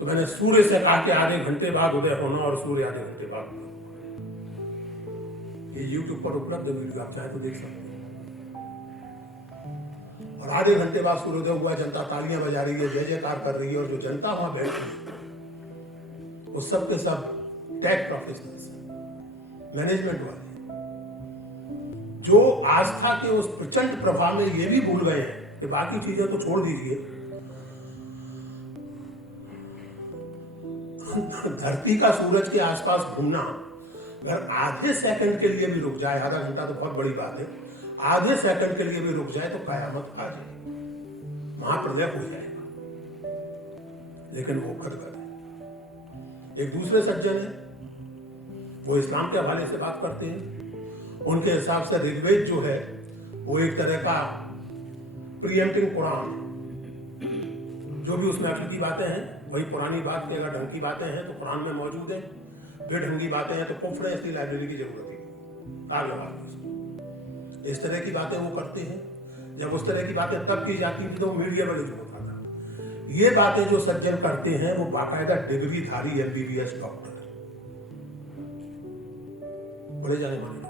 तो मैंने सूर्य से कहा कि आधे घंटे बाद उदय होना, और सूर्य आधे घंटे बाद उदय होना। ये YouTube पर उपलब्ध वीडियो, आप चाहे तो देख सकते हैं। और आधे घंटे बाद सूर्योदय हुआ, जनता तालियां बजा रही है, जय जयकार कर रही है, और जो जनता वहां बैठी है वो सब के सब टेक प्रोफेशनल्स, मैनेजमेंट वाले, जो आस्था के उस प्रचंड प्रभाव में ये भी भूल गए हैं कि बाकी चीजें तो छोड़ दीजिए, धरती का सूरज के आसपास घूमना अगर आधे सेकंड के लिए भी रुक जाए, आधा घंटा तो बहुत बड़ी बात है, आधे सेकंड के लिए भी रुक जाए तो कयामत आ जाएगी, महाप्रलय हो जाएगा। लेकिन वो गदगद है। एक दूसरे सज्जन है, वो इस्लाम के हवाले से बात करते हैं। उनके हिसाब से ऋग्वेद जो है वो एक तरह का प्रीएम्प्टिंग कुरान, जो भी उसमें अक्षती बातें हैं वही पुरानी बात की अगर ढंग की बातें हैं तो कुरान में मौजूद है, बेढंगी बातें हैं तो कुफ्र है, इसलिए लाइब्रेरी की जरूरत है, आग लगा दो। इस तरह की बातें वो करते हैं। जब उस तरह की बातें तब की जाती थी तो वो मीडिया वाले जो होता था। ये बातें जो सज्जन करते हैं वो बाकायदा डिग्रीधारी MBBS डॉक्टर, बड़े जाने माने लोग।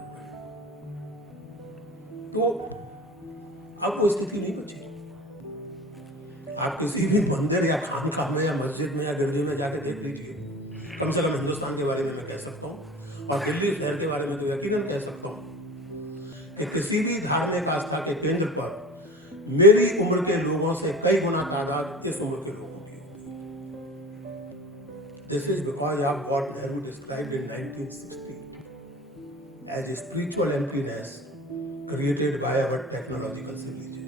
तो अब वो स्थिति नहीं बची। आप किसी भी मंदिर या खानकाह में या मस्जिद में या गिरजे में जाके देख लीजिए, कम से कम हिंदुस्तान के बारे में मैं कह सकता हूँ, और दिल्ली शहर के बारे में तो यकीनन कह सकता हूँ कि किसी भी धार्मिक आस्था के केंद्र पर मेरी उम्र के लोगों से कई गुना तादाद इस उम्र के लोगों की होगी। This is because of what Nehru described in 1960 as spiritual emptiness created by our technological civilisation.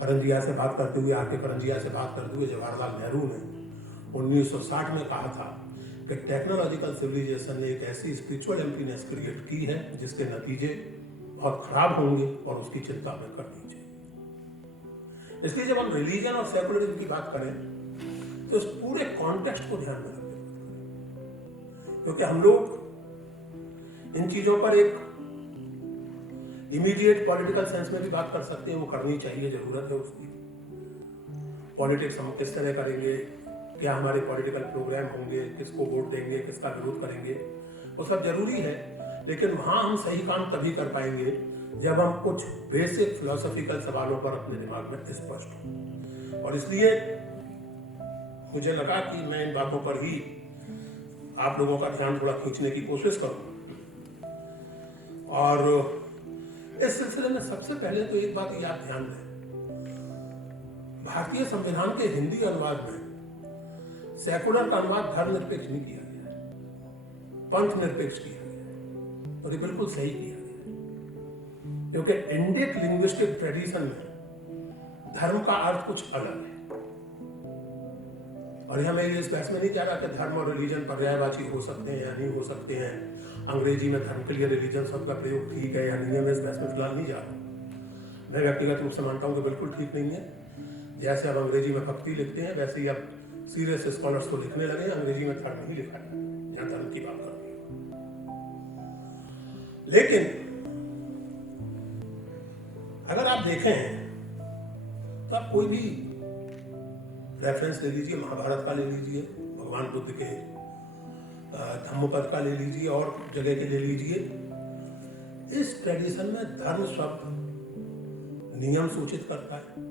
Karanjia से बात करते हुए, आके करंजिया से बात करते हुए जवाहरलाल नेहरू ने 1960 में कहा था कि टेक्नोलॉजिकल सिविलाइजेशन ने एक ऐसी स्पिरिचुअल एम्प्टीनेस क्रिएट की है जिसके नतीजे बहुत खराब होंगे और उसकी चिंता हमें करनी चाहिए। इसलिए जब हम रिलीजन और सेकुलरिज्म की बात करें तो इस पूरे कॉन्टेक्स्ट को ध्यान में रखते हुए, क्योंकि हम लोग इन चीजों पर एक इमीडिएट पॉलिटिकल सेंस में भी बात कर सकते हैं, वो करनी चाहिए, जरूरत है उसकी। पॉलिटिक्स हम किस तरह करेंगे, क्या हमारे पॉलिटिकल प्रोग्राम होंगे, किसको वोट देंगे, किसका विरोध करेंगे, वो सब जरूरी है। लेकिन वहाँ हम सही काम तभी कर पाएंगे जब हम कुछ बेसिक फिलोसॉफिकल सवालों पर अपने दिमाग में स्पष्ट हों। और इसलिए मुझे लगा कि मैं इन बातों पर ही आप लोगों का ध्यान थोड़ा खींचने की कोशिश करूँ। और इस सिलसिले में सबसे पहले तो एक बात ये आप ध्यान दें, भारतीय संविधान के हिंदी अनुवाद में सेकुलर का अनुवाद धर्मनिरपेक्ष नहीं किया गया है, पंथ निरपेक्ष किया गया है, और ये बिल्कुल सही किया गया है, क्योंकि इंडिक लिंग्विस्टिक ट्रेडिशन में धर्म का अर्थ कुछ अलग है। और हमें ये इस बहस में नहीं जा रहा कि धर्म और रिलीजन पर्यायवाची हो सकते हैं या नहीं हो सकते हैं, अंग्रेजी में धर्म के लिए रिलीजन शब्द का प्रयोग ठीक है या नहीं है, मैं इस बहस में फिलहाल नहीं जा रहा। मैं व्यक्तिगत रूप से मानता हूँ कि बिल्कुल ठीक नहीं है। जैसे अब अंग्रेजी में भक्ति लिखते हैं, वैसे ही अब सीरियस स्कॉलर्स तो लिखने लगे हैं, अंग्रेजी में धर्म ही लिखा है जहाँ धर्म की बात करते हैं। लेकिन अगर आप देखें तो आप कोई भी रेफरेंस ले लीजिए, महाभारत का ले लीजिए, भगवान बुद्ध के धम्मपद का ले लीजिए और जगह के ले लीजिए, इस ट्रेडिशन में धर्म शब्द नियम सूचित करता है,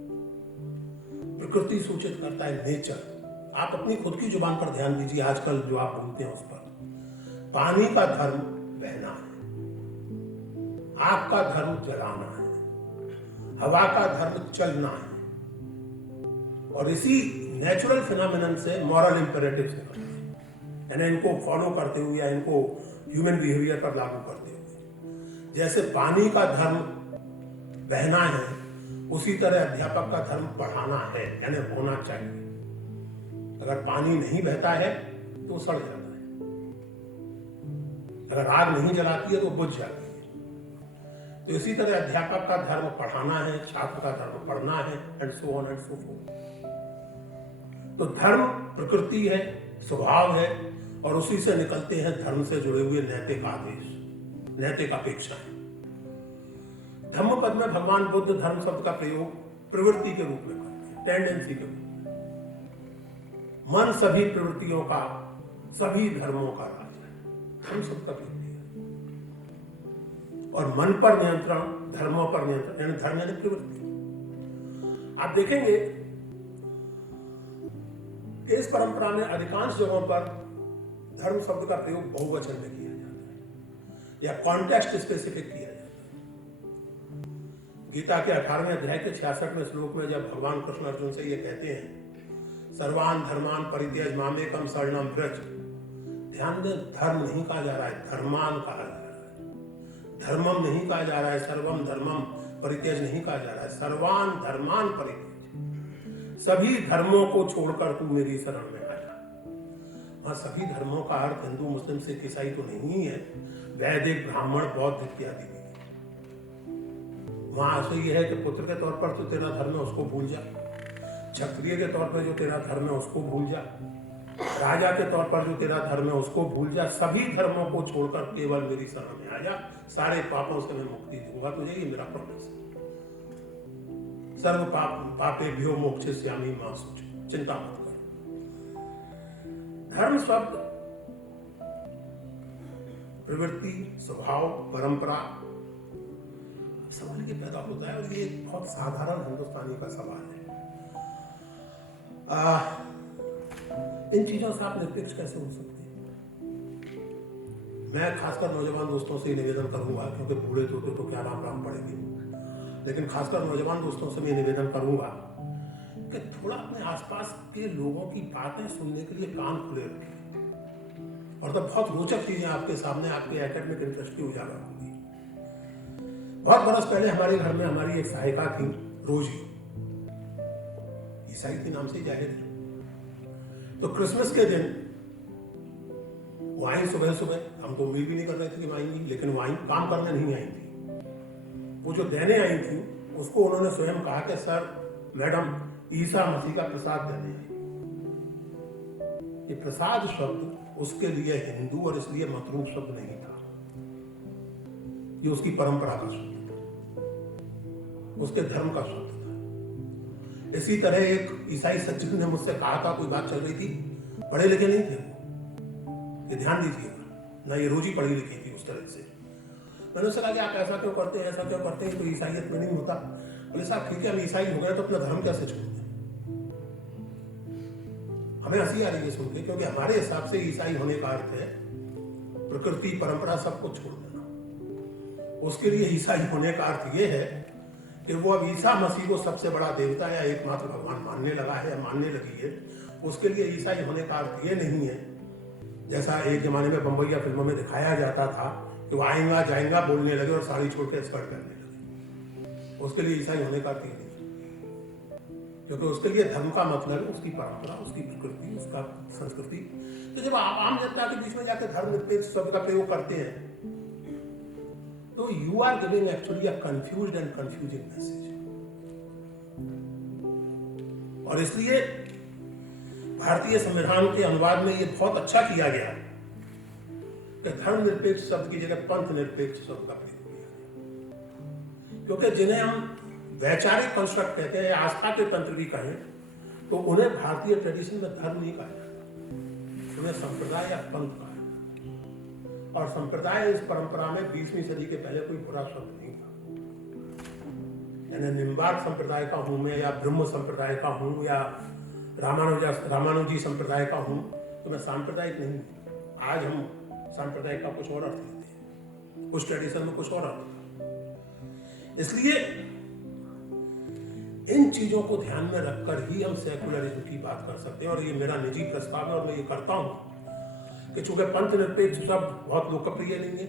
प्रकृति सूचित करता है, नेचर। आप अपनी खुद की जुबान पर ध्यान दीजिए, आजकल जो आप बोलते हैं उस पर। पानी का धर्म बहना है, आग का धर्म जलाना है, हवा का धर्म चलना है, और इसी नेचुरल फिनोमिनन से मॉरल इंपेरेटिव्स निकलते हैं, यानी इनको फॉलो करते हुए या इनको ह्यूमन बिहेवियर पर लागू करते हुए। जैसे पानी का धर्म बहना है, उसी तरह अध्यापक का धर्म पढ़ाना है, यानी होना चाहिए। अगर पानी नहीं बहता है तो वो सड़ जाता है, अगर आग नहीं जलाती है तो बुझ जाती है। तो इसी तरह अध्यापक का धर्म पढ़ाना है, छात्र का धर्म पढ़ना है, and so on and so fourth. तो धर्म प्रकृति है, स्वभाव है, और उसी से निकलते हैं धर्म से जुड़े हुए नैतिक आदेश, नैतिक अपेक्षाएं। धम्मपद में भगवान बुद्ध धर्म शब्द का प्रयोग प्रवृत्ति के रूप में करते हैं, टेंडेंसी के रूप में। मन सभी प्रवृत्तियों का, सभी धर्मों का राज है, धर्म शब्द का प्रयोग है। और मन पर नियंत्रण, धर्मों पर नियंत्रण, यानी धर्म यानी प्रवृत्ति। आप देखेंगे कि इस परंपरा में अधिकांश जगहों पर धर्म शब्द का प्रयोग बहुवचन में किया जाता है या कॉन्टेक्स्ट स्पेसिफिक किया जाता है। गीता के 18वें अध्याय के 66वें श्लोक में जब भगवान कृष्ण अर्जुन से ये कहते हैं, सर्वान धर्मान परित्यज मामेकम शरणम व्रज, ध्यान दें, धर्म नहीं कहा जा रहा है, धर्मान कहा जा रहा है। धर्मम नहीं कहा जा रहा है, सर्वम धर्मम परित्यज नहीं कहा जा रहा है, सर्वान धर्मान परित्यज, सभी धर्मों को छोड़कर तू मेरी शरण में आ जा। वहां सभी धर्मों का अर्थ हिंदू, मुस्लिम, सिख, ईसाई तो नहीं है, वैदिक, ब्राह्मण, बौद्ध इत्यादि भी। वहां ऐसा ये है कि पुत्र के तौर पर तो तेरा धर्म है उसको भूल जा, क्षत्रिय के तौर पर जो तेरा धर्म है उसको भूल जा, राजा के तौर पर जो तेरा धर्म है उसको भूल जा, सभी धर्मों को छोड़कर केवल मेरी शरण में आ जा, सारे पापों से मैं मुक्ति दूंगा तुझे, ये मेरा प्रॉमिस है। सर्व पापेभ्यो मोक्षयिष्यामि मा शुचि, चिंता मत कर। धर्म शब्द प्रवृत्ति, स्वभाव, परंपरा, सवाल ये पैदा होता है, और ये एक बहुत साधारण हिंदुस्तानी का सवाल है। इन चीजों से आप निरपेक्ष कैसे हो सकते हैं? मैं खासकर नौजवान दोस्तों से निवेदन करूंगा, क्योंकि बूढ़े तोते तो क्या राम राम पड़ेंगे, लेकिन खासकर नौजवान दोस्तों से मैं निवेदन करूंगा कि थोड़ा अपने आसपास के लोगों की बातें सुनने के लिए कान खुले रखें, और तब बहुत रोचक चीजें आपके सामने, आपके एकेडमिक इंटरेस्ट की उजागर होगी। बहुत बरस पहले हमारे घर में हमारी एक सहायिका थी, रोजी, ईसाई थी, नाम से ही जाहिर है। तो क्रिसमस के दिन वो आई सुबह सुबह, हम तो उम्मीद भी नहीं कर रहे थे कि वो आएंगी, लेकिन वो आई, काम करने नहीं आई थी। वो जो देने आई थी उसको उन्होंने स्वयं कहा कि सर, मैडम, ईसा मसीह का प्रसाद देने आई। ये प्रसाद शब्द उसके लिए हिंदू और इसलिए मतरूक शब्द नहीं था, ये उसकी परंपरा का शब्द था, उसके धर्म का शब्द था। इसी तरह एक ईसाई सज्जन ने मुझसे कहा था, कोई बात चल रही थी, पढ़े लिखे नहीं थे वो, ये ध्यान दीजिएगा ना, ये रोजी पढ़ी लिखी थी उस तरह से। मैंने उससे कहा कि आप ऐसा क्यों करते हैं, ऐसा क्यों करते हैं, तो ईसाइयत में नहीं होता। बोले साहब ठीक है, हम ईसाई हो गए तो अपना धर्म कैसे छोड़ दें? हमें हंसी आ रही है सुन के, क्योंकि हमारे हिसाब से ईसाई होने का अर्थ है प्रकृति, परंपरा, सबको छोड़ देना। उसके लिए ईसाई होने का अर्थ ये है कि वो अब ईसा मसीह को सबसे बड़ा देवता या एकमात्र भगवान मानने लगा है या मानने लगी है। उसके लिए ईसाई होने का अर्थ ये नहीं है, जैसा एक जमाने में बम्बईया फिल्मों में दिखाया जाता था कि वो आएगा जाएगा बोलने लगे और साड़ी छोड़ के स्कर्ट पहनने लगे। उसके लिए ईसाई होने का अर्थ ये नहीं, क्योंकि उसके लिए धर्म का मतलब है उसकी परंपरा, उसकी प्रकृति, उसका संस्कृति। तो जब आप आम जनता के बीच में जाकर धर्म निरपेक्ष शब्द का प्रयोग करते हैं तो तो you are giving actually a confused and confusing message. और इसलिए भारतीय संविधान के अनुवाद में यह बहुत अच्छा किया गया कि धर्मनिरपेक्ष शब्द की जगह पंथ निरपेक्ष शब्द का प्रयोग किया गया, क्योंकि जिन्हें हम वैचारिक कंस्ट्रक्ट कहते हैं, आस्था के तंत्र भी कहें, तो उन्हें भारतीय ट्रेडिशन में धर्म नहीं कहा जाता, उन्हें संप्रदाय या पंथ कहा जाता। और संप्रदाय इस परंपरा में 20वीं सदी के पहले कोई बुरा शब्द नहीं था। यानी निम्बार्क संप्रदाय का हूं मैं, या ब्रह्म संप्रदाय का हूं, या रामानुजी संप्रदाय का हूं, तो मैं सांप्रदायिक नहीं हूं। आज हम सांप्रदायिक का कुछ और अर्थ लेते हैं, उस ट्रेडिशन में कुछ और अर्थ था। इसलिए इन चीजों को ध्यान में रखकर ही हम सेकुलरिज्म की बात कर सकते हैं। और ये मेरा निजी प्रस्ताव है और मैं ये करता हूं कि चूंकि पंथ निरपेक्ष शब्द बहुत लोकप्रिय नहीं है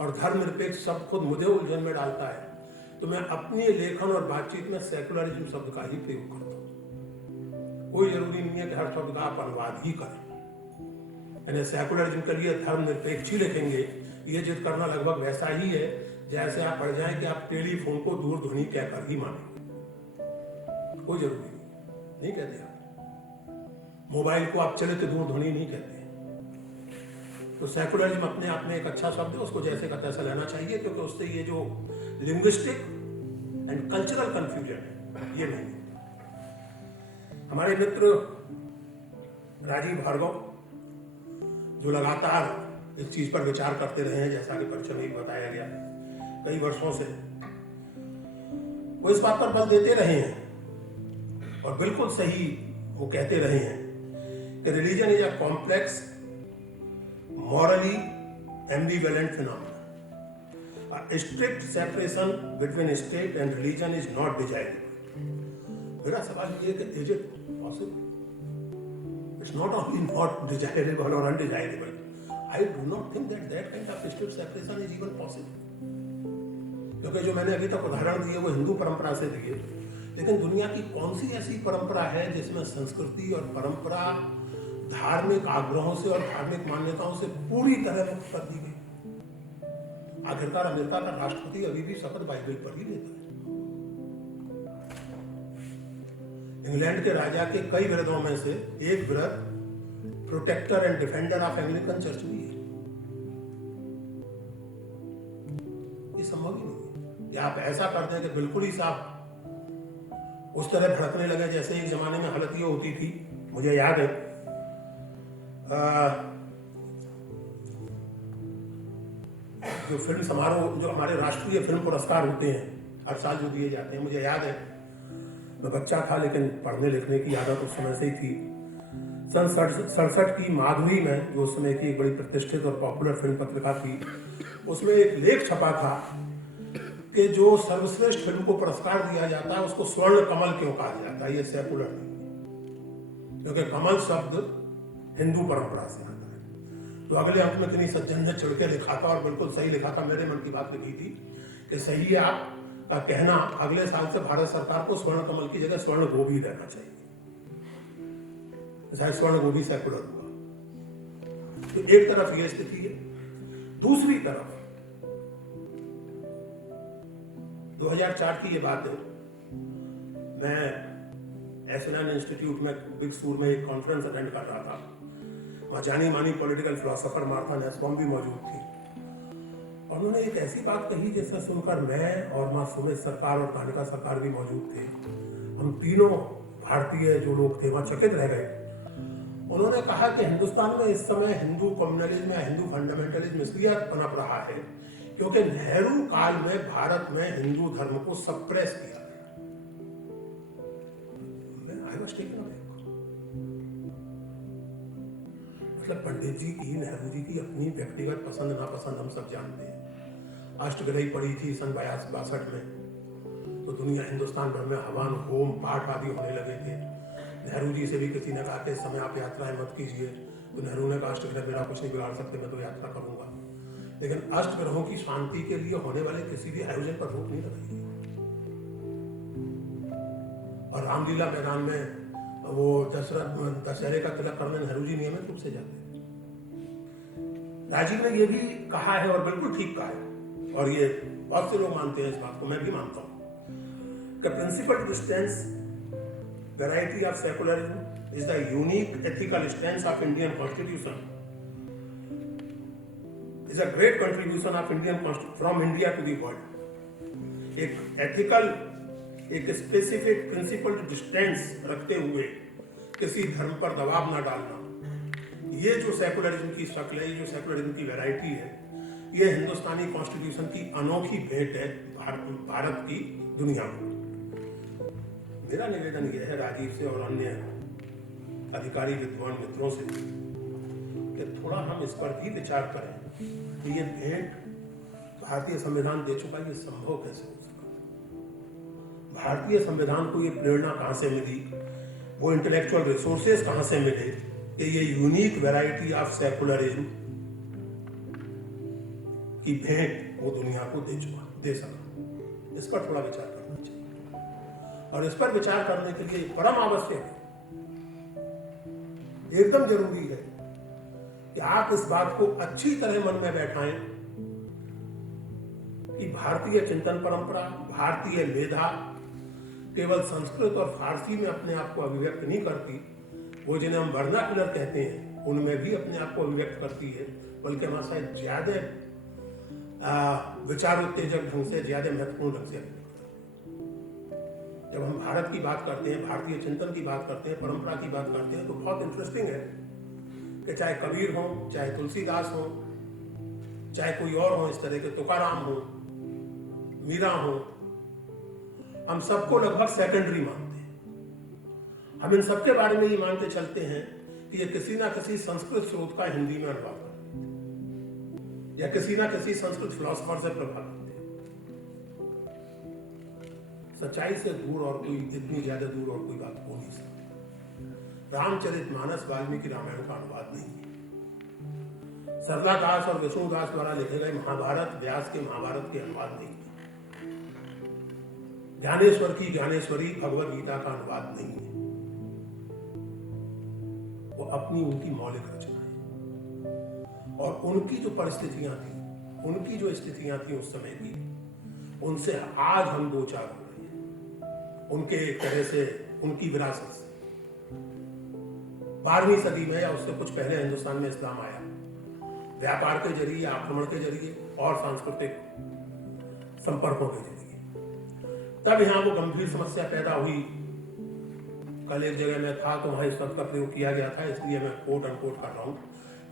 और धर्म निरपेक्ष शब्द खुद मुझे उलझन में डालता है, तो मैं अपनी लेखन और बातचीत में सेकुलरिज्म शब्द का ही प्रयोग करता हूं। कोई जरूरी नहीं है कि हर शब्द का आप अनुवाद ही करें। यानी सेकुलरिज्म के लिए धर्म निरपेक्ष ही लिखेंगे, ये जिद करना लगभग वैसा ही है जैसे आप पढ़ जाएं कि आप टेलीफोन को दूरध्वनि कहकर ही मानेंगे। कोई जरूरी नहीं कहते आप। मोबाइल को आप चलित दूरध्वनि नहीं कहते। तो सेकुलरिज्म अपने आप में एक अच्छा शब्द है, उसको जैसे का तैसा लेना चाहिए, क्योंकि उससे ये जो लिंग्विस्टिक एंड कल्चरल कंफ्यूजन है ये नहीं है। हमारे मित्र राजीव भार्गव जो लगातार इस चीज पर विचार करते रहे हैं, जैसा कि परिचय में बताया गया कई वर्षों से, वो इस बात पर बल देते रहे हैं और बिल्कुल सही वो कहते रहे हैं कि religion is a complex morally ambivalent phenomena. A strict separation between state and religion is not desirable. मेरा सवाल ये है कि is it possible? It's not only not desirable or undesirable. I do not think that kind of strict separation is even possible. क्योंकि जो मैंने अभी तक उदाहरण दिए वो हिंदू परंपरा से दिए, लेकिन दुनिया की कौन सी ऐसी परंपरा है जिसमें संस्कृति और परंपरा धार्मिक आग्रहों से और धार्मिक मान्यताओं से पूरी तरह मुक्त कर दी गई? आखिरकार अमेरिका का राष्ट्रपति अभी भी शपथ बाइबल पर ही लेता है। इंग्लैंड के राजा के कई विरधों में से एक विरध protector and defender of Anglican church भी है। ये संभव ही नहीं है। या आप ऐसा कर दें कि बिल्कुल ही साफ उस तरह भड़कने लगे जैसे एक जमाने में हालत ये होती थी। मुझे याद है जो फिल्म समारोह, जो हमारे राष्ट्रीय फिल्म पुरस्कार होते हैं हर साल जो दिए जाते हैं, मुझे याद है मैं बच्चा था लेकिन पढ़ने लिखने की आदत उस समय से ही थी। सन 67 की माधुरी में, जो उस समय की एक बड़ी प्रतिष्ठित और पॉपुलर फिल्म पत्रिका थी, उसमें एक लेख छपा था कि जो सर्वश्रेष्ठ फिल्म को पुरस्कार दिया जाता है उसको स्वर्ण कमल क्यों कहा जाता है। ये सेकुलर नहीं, क्योंकि कमल शब्द हिंदू परंपरा से आता है। तो अगले अंक में किन्हीं सज्जन ने चढ़ के लिखा था और बिल्कुल सही लिखा था, मेरे मन की बात लिखी थी कि सही है आपका कहना, अगले साल से भारत सरकार को स्वर्ण कमल की jगह स्वर्ण गोभी देना चाहिए। शायद स्वर्ण गोभी सेकुलर हुआ। तो एक तरफ यह स्थिति है। दूसरी तरफ 2004 की ये बात है, मैं एसएनएन इंस्टीट्यूट में बिग सूर में एक कॉन्फ्रेंस अटेंड कर रहा था। वहाँ जानी मानी पॉलिटिकल फिलोसोफर मार्था नुसबाम भी मौजूद थी और उन्होंने एक ऐसी बात कही जिसे सुनकर मैं और माँ सुमित सरकार और तानिका सरकार भी मौजूद थे। हम तीनों भारतीय जो लोग थे वहाँ चकित रह गए। उन्होंने कहा कि हिंदुस्तान में इस समय हिंदू कम्युनलिज्म या हिंदू फंडामेंटलिज्म इसलिए पनप रहा है क्योंकि नेहरू काल में भारत में हिंदू धर्म को सप्रेस किया गया। I was taken aback. मतलब पंडित जी की, नेहरू जी की अपनी व्यक्तिगत पसंद नापसंद हम सब जानते हैं। अष्टग्रही पड़ी थी सन 62 में, तो दुनिया हिंदुस्तान भर में हवन होम पाठ आदि होने लगे थे। नेहरू जी से भी किसी ने कहा कि इस समय आप यात्राएं मत कीजिए, तो नेहरू ने कहा अष्टग्रह मेरा कुछ नहीं बिगाड़ सकते, मैं तो यात्रा करूंगा। लेकिन अष्टग्रहों की शांति के लिए होने वाले किसी भी आयोजन पर रोक नहीं लगाई गई। और रामलीला मैदान में वो दशहरे का तिलक करने नेहरू जी नियमित रूप से जाते हैं। राजीव ने यह भी कहा है और बिल्कुल ठीक कहा है और ये बहुत से लोग मानते हैं इस बात को, मैं भी मानता हूँ, कि principled distance variety of secularism is the unique ethical stance of Indian constitution, is a great contribution of Indian from India to the world. एक एथिकल, एक स्पेसिफिक प्रिंसिपल टू स्टैंस रखते हुए किसी धर्म पर दबाव ना डालना, ये जो सेकुलरिज्म की शक्ल है, ये जो सेकुलरिज्म की वैरायटी है, ये हिंदुस्तानी कॉन्स्टिट्यूशन की अनोखी भेंट है भारत की दुनिया को। मेरा निवेदन यह है राजीव से और अन्य अधिकारी विद्वान मित्रों से कि थोड़ा हम इस पर भी विचार करें कि ये भेंट भारतीय संविधान दे चुका, ये संभव कैसे हो सका? भारतीय संविधान को ये प्रेरणा कहाँ से मिली, वो इंटेलेक्चुअल रिसोर्सेज कहाँ से मिले कि ये यूनिक वैरायटी ऑफ सेकुलरिज्म की भेंट वो दुनिया को दे सका? इस पर थोड़ा विचार करना चाहिए, और इस पर विचार करने के लिए परम आवश्यक है, एकदम जरूरी है कि आप इस बात को अच्छी तरह मन में बैठाएं कि भारतीय चिंतन परंपरा, भारतीय मेधा केवल संस्कृत और फारसी में अपने आप को अभिव्यक्त नहीं करती, वो जिन्हें हम वर्नाक्युलर कहते हैं उनमें भी अपने आप को अभिव्यक्त करती है, बल्कि हमारे साथ ज्यादा विचार उत्तेजक ढंग से, ज्यादा महत्वपूर्ण ढंग से अभिव्यक्त करती है। जब हम भारत की बात करते हैं, भारतीय चिंतन की बात करते हैं, परंपरा की बात करते हैं, तो बहुत इंटरेस्टिंग है कि चाहे कबीर हो, चाहे तुलसीदास हो, चाहे कोई और हो, इस तरह के तुकाराम हो, मीरा हो, हम सबको लगभग सेकेंडरी मानते हैं। हम इन सबके बारे में ये मानते चलते हैं कि ये किसी ना किसी संस्कृत स्रोत का हिंदी में अनुवाद करते हैं या किसी ना किसी संस्कृत फिलोसोफर से प्रभावित थे। सच्चाई से दूर और कोई, इतनी ज्यादा दूर और कोई बात हो नहीं सकती। रामचरितमानस वाल्मीकि रामायण का अनुवाद नहीं है। सरला दास और विष्णुदास द्वारा लिखे गए महाभारत व्यास के महाभारत के अनुवाद नहीं है। ज्ञानेश्वर की ज्ञानेश्वरी भगवद गीता का अनुवाद नहीं है। वो अपनी उनकी मौलिक रचना है, और उनकी जो परिस्थितियां थी, उनकी जो स्थितियां थी उस समय की, उनसे आज हम दो चार हो रहे हैं, उनके एक तरह से उनकी विरासत से। 12वीं सदी में या उससे कुछ पहले हिंदुस्तान में इस्लाम आया, व्यापार के जरिए, आक्रमण के जरिए और सांस्कृतिक संपर्कों के जरिए। तब यहाँ वो गंभीर समस्या पैदा हुई। कल एक जगह में था तो वहाँ इस शब्द का प्रयोग किया गया था, इसलिए मैं कोट अनकोट कर रहा हूँ,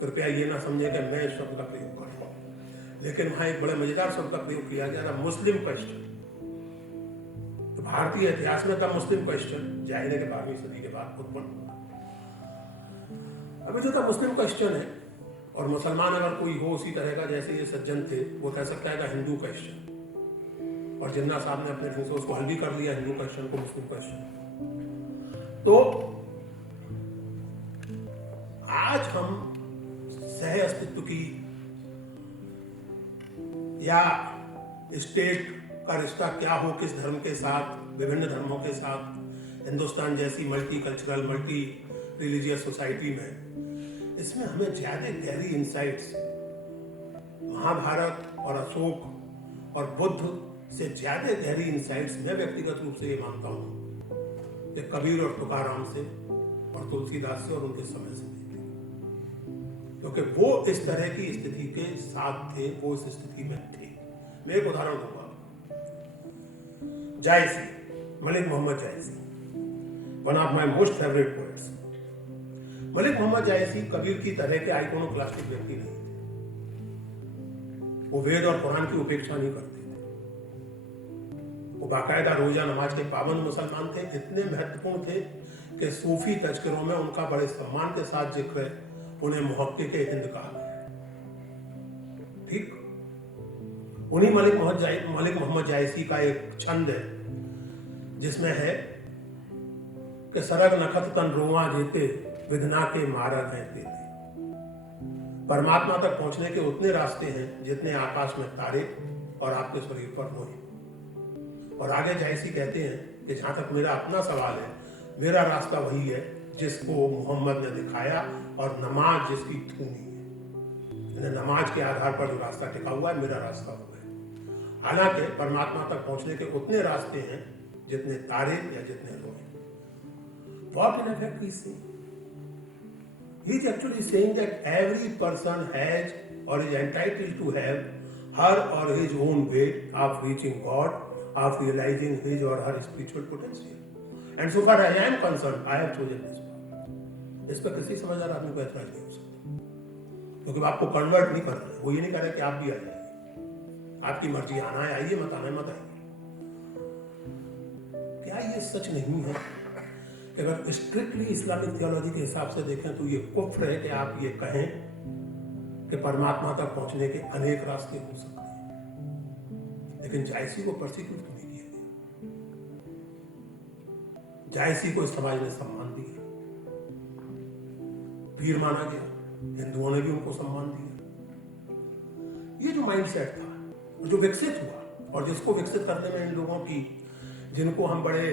कृपया ये ना समझे कि मैं इस शब्द का प्रयोग कर रहा हूँ। लेकिन वहाँ एक बड़े मजेदार शब्द का प्रयोग किया गया था, मुस्लिम क्वेश्चन। तो भारतीय इतिहास में था मुस्लिम क्वेश्चन, जाहिर है कि 12वीं सदी के बाद उत्पन्न हुआ। अभी जो था मुस्लिम क्वेश्चन है, और मुसलमान अगर कोई हो उसी तरह का जैसे ये सज्जन थे, वो कह सकता है कि हिंदू क्वेश्चन, और जिन्ना साहब ने अपने ढंग से उसको हल भी कर लिया, हिंदू क्वेश्चन को मुस्लिम क्वेश्चन। तो आज हम सह अस्तित्व की या स्टेट का रिश्ता क्या हो किस धर्म के साथ, विभिन्न धर्मों के साथ, हिंदुस्तान जैसी multi cultural, multi religious society में, इसमें हमें ज्यादा गहरी इंसाइट्स महाभारत और अशोक और बुद्ध से ज्यादा गहरी इंसाइट्स मैं व्यक्तिगत रूप से ये मानता हूँ कि कबीर और तुकाराम से और तुलसीदास से और उनके समय से, क्योंकि वो इस तरह की स्थिति के साथ थे, वो इस स्थिति में थे। मैं एक उदाहरण दूंगा। Jayasi, Malik Muhammad Jayasi, one of my most favourite poets. Malik Muhammad Jayasi Kabir की तरह के आइकोनोक्लास्टिक व्यक्ति नहीं थे। वो वेद और कुरान की उपेक्षा नहीं करते थे। वो बाकायदा रोजा नमाज के पाबंद मुसलमान थे, इतने महत्वपूर्ण थे कि सूफी तज़किरों में उनका बड़े सम्मान के साथ जिक्र है, उन्हें मुहक्किक हिंद कहा गया। ठीक, उन्हीं मलिक मोहम्मद जायसी का एक छंद है जिसमें है कि सरग नखत तन रोआ जेते विधना के मारा कहते थे। परमात्मा तक पहुंचने के उतने रास्ते हैं जितने आकाश में तारे और आपके शरीर पर मोहे। और आगे जायसी कहते हैं कि जहां तक मेरा अपना सवाल है, मेरा रास्ता वही है जिसको मोहम्मद ने दिखाया, और नमाज जिसकी थूमी है। नमाज के आधार पर जो रास्ता टिका हुआ है, मेरा रास्ता हुआ है। हालांकि परमात्मा तक पहुंचने के उतने रास्ते हैं जितने तारे या जितने लोग। What in effect he is saying? He is actually saying that every person has or is entitled to have her or his own way of reaching God, of realizing his or her spiritual potential. And so far as I am concerned, I have chosen this path. इस पर किसी समझदार आदमी को ऐतराज नहीं हो सकता, क्योंकि आपको कन्वर्ट नहीं कर रहे। वो ये नहीं कर रहे कि आप भी आ जाइए, आपकी मर्जी, आना है आइए, मत आना है मत आइए। क्या ये सच नहीं है कि अगर स्ट्रिक्टली इस्लामिक थियोलॉजी के हिसाब से देखें तो ये कुफ्र है कि आप ये कहें कि परमात्मा तक पहुंचने के अनेक रास्ते हो सकते हैं, लेकिन जायसी को प्रोसिक्यूट क्यों नहीं किया गया? जायसी को इस समाज ने सम्मान दिया, पीर माना गया, हिंदुओं ने भी उनको सम्मान दिया। ये जो माइंडसेट था और जो विकसित हुआ, और जिसको विकसित करने में इन लोगों की, जिनको हम बड़े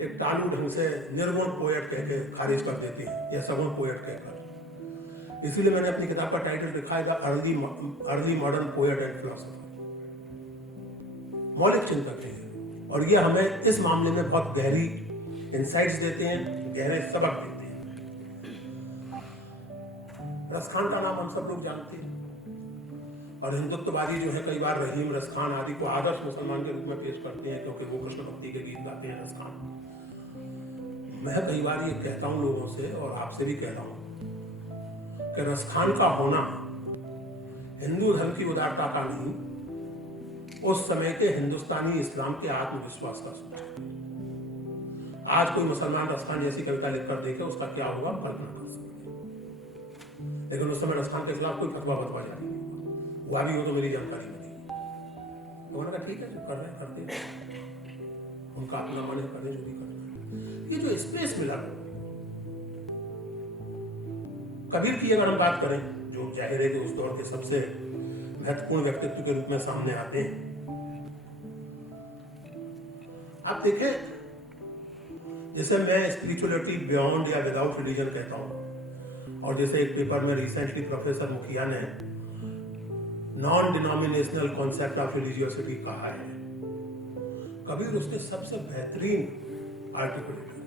एक टालू ढंग से निर्गुण पोएट कह के खारिज कर देते हैं या सगुण पोएट कहकर, इसीलिए मैंने अपनी किताब का टाइटल लिखा है early modern poet and philosopher. मौलिक चिंतक हैं और ये हमें इस मामले में बहुत गहरी इंसाइट्स देते हैं, गहरे सबक देते हैं। रसखान का नाम हम सब लोग जानते हैं, और हिंदुत्ववादी जो है कई बार रहीम रसखान आदि को आदर्श मुसलमान के रूप में पेश करते हैं, क्योंकि वो कृष्ण भक्ति के गीत गाते हैं रसखान। मैं कई बार ये कहता हूं लोगों से, और आपसे भी कह रहा हूं, कि रसखान का होना हिंदू धर्म की उदारता का नहीं, उस समय के हिंदुस्तानी इस्लाम के आत्मविश्वास का सूचक। आज कोई मुसलमान रसखान जैसी कविता लिखकर देखे, उसका क्या होगा कल्पना कर सकते हैं, लेकिन उस समय रसखान के खिलाफ कोई फतवा जारी नहीं हुआ। हुआ भी हो तो मेरी जानकारी में नहीं। तो उन्होंने कहा ठीक है, जो कर रहे हैं करते हैं, उनका अपना मन है, करें जो भी करना है। ये जो स्पेस मिला कबीर की अगर हम बात करें, जो जाहिर है कि उस दौर के सबसे महत्वपूर्ण व्यक्तित्व के रूप में सामने आते हैं, आप देखें, जैसे मैं स्पिरिचुअलिटी बियॉन्ड या विदाउट रिलीजन कहता हूं, और जैसे एक पेपर में रिसेंटली प्रोफेसर मुखिया ने non denominational concept of religiosity कहा है, कबीर उसके सबसे बेहतरीन आर्टिकुलेटर।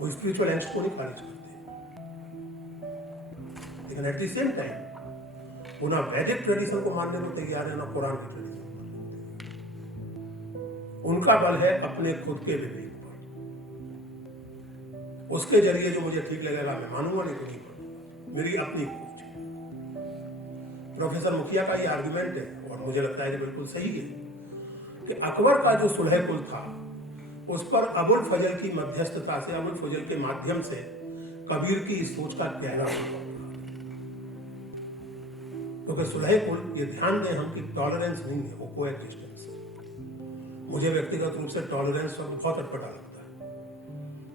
वो स्पिरिचुअल एंड्स को नहीं खारिज करते, लेकिन एट द सेम टाइम वो ना वैदिक ट्रेडिशन को मानने को तैयार है, ना कुरान की ट्रेडिशन। उनका बल है अपने खुद के विवेक पर। उसके जरिए जो मुझे ठीक लगेगा मैं मानूंगा, नहीं तो नहीं मानूंगा, मेरी अपनी खोज। प्रोफेसर मुखिया का ये आर्गुमेंट है, और मुझे लगता है कि बिल्कुल सही है, कि अकबर का जो सुलह कुल था, उस पर अबुल फजल की मध्यस्थता से, अबुल फजल के माध्यम से कबीर की इस सोच का गहरा प्रभाव था। क्योंकि सुलह कुल, ये ध्यान दें हम, कि टॉलरेंस नहीं है, वो कोएग्जिस्टेंस है। मुझे व्यक्तिगत रूप से टॉलरेंस शब्द बहुत अटपटा लगता है।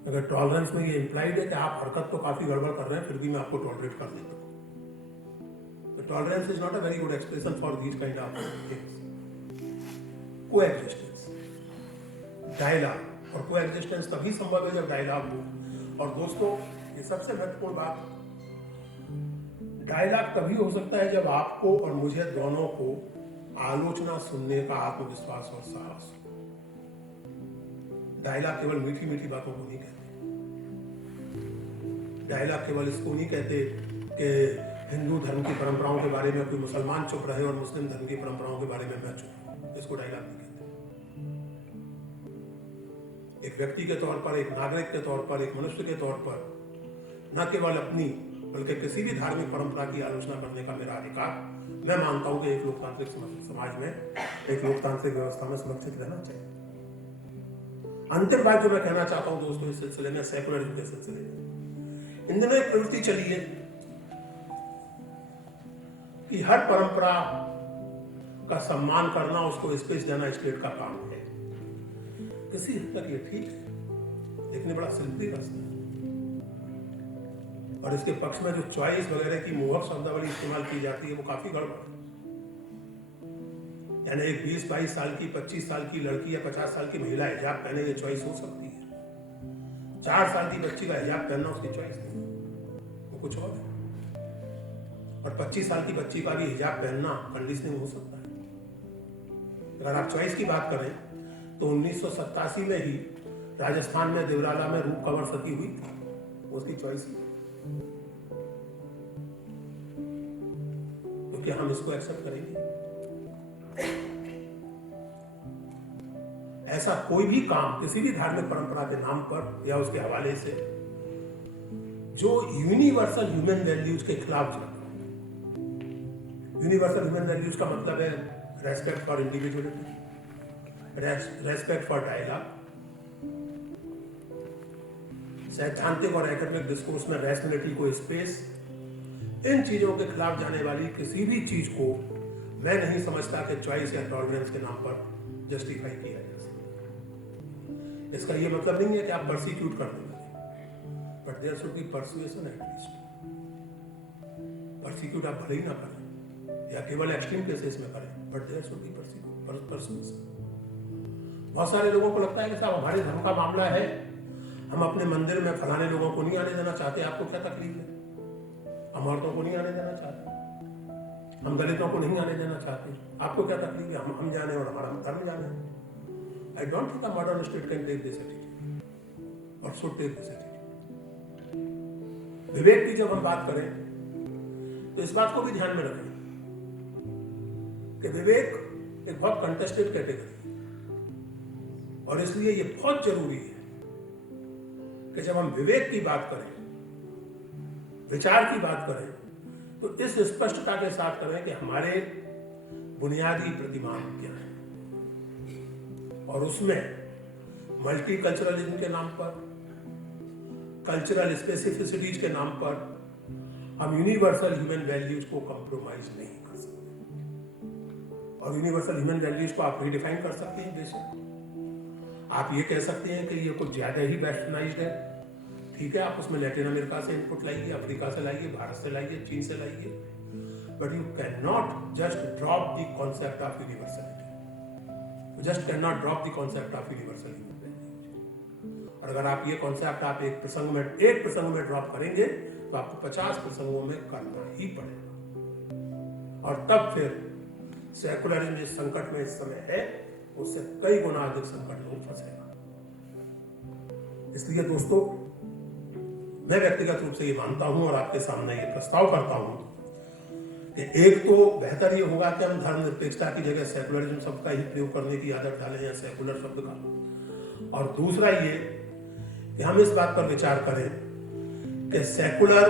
अगर टॉलरेंस में ये इंप्लाइड है कि आप हरकत तो काफी गड़बड़ कर रहे हैं, फिर भी मैं आपको टॉलरेट कर लेता हूं। तो tolerance is not a very good expression for these kind of things. Coexistence, dialogue, और कोएग्जिस्टेंस तभी संभव है जब डायलॉग हो। और दोस्तों, ये सबसे महत्वपूर्ण बात, डायलॉग तभी हो सकता है जब आपको और मुझे दोनों को आलोचना सुनने का आत्मविश्वास और साहस हो। डायलॉग केवल मीठी मीठी बातों को नहीं कहते। डायलॉग केवल इसको नहीं कहते कि हिंदू धर्म की परंपराओं के बारे में कोई मुसलमान चुप रहे और मुस्लिम धर्म की परंपराओं के बारे में मैं चुप। इसको डायलॉग नहीं कहते। एक व्यक्ति के तौर पर, एक नागरिक के तौर पर, एक मनुष्य के तौर पर न केवल अपनी बल्कि किसी भी धार्मिक परंपरा की आलोचना करने का मेरा अधिकार, मैं मानता हूं कि एक लोकतांत्रिक समाज में, एक लोकतांत्रिक व्यवस्था में सुरक्षित रहना चाहिए। अंतिम बात जो मैं कहना चाहता हूं दोस्तों इस सिलसिले में, सेकुलरिज्म के सिलसिले में, इन दिनों एक प्रवृत्ति चली है कि हर परंपरा का सम्मान करना, उसको स्पेस देना स्टेट का काम है। किसी हद तक ये ठीक है, लेकिन ये बड़ा सिल्पी रास्ता है। और इसके पक्ष में जो चॉइस वगैरह की मोहक शब्दावली इस्तेमाल की जाती है, वो काफी गड़बड़ है। यानी एक 20-22 साल की, 25 साल की लड़की या 50 साल की महिला हिजाब पहने, ये चॉइस हो सकती है। 4 साल की बच्ची का हिजाब पहनना उसकी चॉइस नहीं, वो कुछ और है। और 25 साल की बच्ची का भी हिजाब पहनना कंडीशनिंग हो सकता है। अगर आप चॉइस की बात करें तो 1987 में ही राजस्थान में देवराला में रूप कंवर सती हुई थी, उसकी चॉइस ही। तो क्या हम इसको एक्सेप्ट करेंगे? ऐसा कोई भी काम किसी भी धार्मिक परंपरा के नाम पर या उसके हवाले से जो यूनिवर्सल ह्यूमन वैल्यूज के खिलाफ चलता है। यूनिवर्सल ह्यूमन वैल्यूज का मतलब है respect for individuality, respect for dialogue, सैद्धांतिक और एकेडमिक डिस्कोर्स में रैशनैलिटी को स्पेस। इन चीजों के खिलाफ जाने वाली किसी भी चीज को मैं नहीं समझता कि चॉइस या टॉलरेंस के नाम पर जस्टिफाई किया जा सकता। इसका यह मतलब नहीं है कि आप परसिक्यूट कर देंगे, but there should be persuasion at least. Persecute आप भले ही ना करें या केवल एक्सट्रीम केसेस में करें, but there should be persuasion. बहुत सारे लोगों को लगता है कि साहब हमारे धर्म का मामला है, हम अपने मंदिर में फलाने लोगों को नहीं आने देना चाहते, आपको क्या तकलीफ है? हम औरतों को नहीं आने देना चाहते, हम दलितों को नहीं आने देना चाहते, आपको क्या तकलीफ है? हम जाने और हमारा धर्म जाने। I don't think a modern state can take this attitude और शुड टेक दिस एटीट्यूड। विवेक की जब हम बात करें तो इस बात को भी ध्यान में रखें कि विवेक एक बहुत कंटेस्टेड कैटेगरी है और इसलिए ये बहुत जरूरी है कि जब हम विवेक की बात करें, विचार की बात करें, तो इस स्पष्टता के साथ करें कि हमारे बुनियादी प्रतिमान क्या है और उसमें मल्टीकल्चरलिज्म के नाम पर, कल्चरल स्पेसिफिसिटीज के नाम पर हम यूनिवर्सल ह्यूमन वैल्यूज को कंप्रोमाइज नहीं कर सकते। और यूनिवर्सल ह्यूमन वैल्यूज को आप रिडिफाइन कर सकते हैं बेशक। आप ये कह सकते हैं कि ये कुछ ज़्यादा ही वेस्टर्नाइज्ड है, ठीक है, आप उसमें लैटिन अमेरिका से इनपुट लाइए, अफ्रीका से लाइए, भारत से लाइए, चीन से लाइए, but you can not just drop the concept of universality. You just can not drop the concept of universal human values. और अगर आप ये कॉन्सेप्ट आप एक प्रसंग में ड्रॉप करेंगे तो आपको 50 प्रसंगों में करना ही पड़ेगा। और तब फिर सेकुलरिज्म जिस संकट में इस समय है उससे कई गुना अधिक संकट में फंसेगा। इसलिए दोस्तों, मैं व्यक्तिगत रूप से ये मानता हूं और आपके सामने ये प्रस्ताव करता हूं कि एक तो बेहतर ये होगा कि हम धर्मनिरपेक्षता की जगह सेकुलरिज्म शब्द का ही प्रयोग करने की आदत डालें या सेकुलर शब्द का। और दूसरा ये कि हम इस बात पर विचार करें कि सेकुलर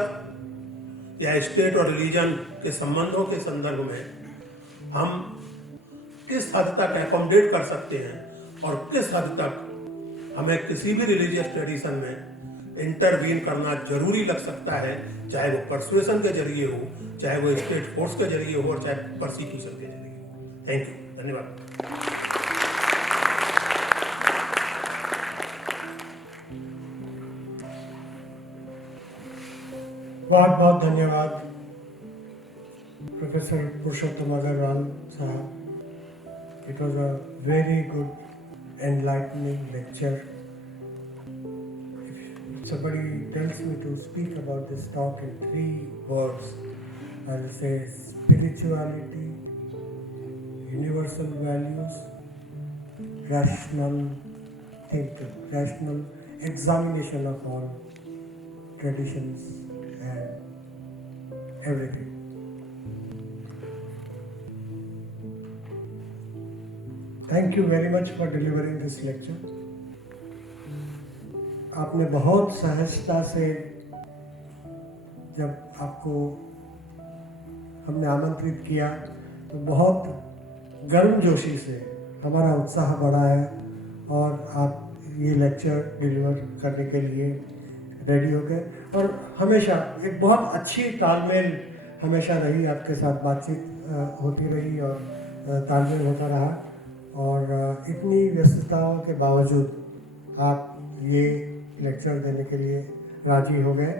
या स्टेट और रिलीजन के संबंधों के संदर्भ में हम किस हद तक एकोमोडेट कर सकते हैं और किस हद तक हमें किसी भी रिलीजियस ट्रेडिशन में इंटरवीन करना जरूरी लग सकता है, चाहे वो परसुएशन के जरिए हो, चाहे वो स्टेट फोर्स के जरिए हो और चाहे परसिक्यूशन के जरिए हो। थैंक यू, धन्यवाद। बहुत बहुत धन्यवाद प्रोफेसर पुरुषोत्तम अग्रवाल साहब। It was a very good, enlightening lecture. If somebody tells me to speak about this talk in 3 words, I will say spirituality, universal values, rational thinking, rational examination of all traditions and everything. Thank you very much for delivering this lecture. आपने बहुत सहजता से, जब आपको हमने आमंत्रित किया तो बहुत गर्मजोशी से हमारा उत्साह बढ़ा है और आप ये लेक्चर डिलीवर करने के लिए रेडी हो गए। और हमेशा एक बहुत अच्छी तालमेल हमेशा रही, आपके साथ बातचीत होती रही और तालमेल होता रहा। और इतनी व्यस्तताओं के बावजूद आप ये लेक्चर देने के लिए राजी हो गए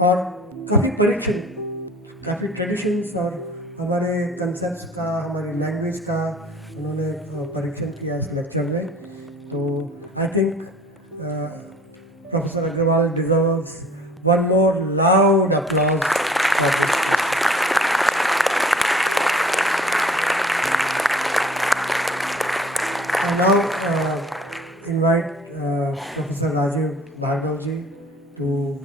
और काफ़ी परीक्षण, काफ़ी ट्रेडिशंस और हमारे कंसेप्ट्स का, हमारी लैंग्वेज का उन्होंने परीक्षण किया इस लेक्चर में। तो I think professor Agarwal deserves one more loud applause for this. invite Professor Rajiv Bhargav ji to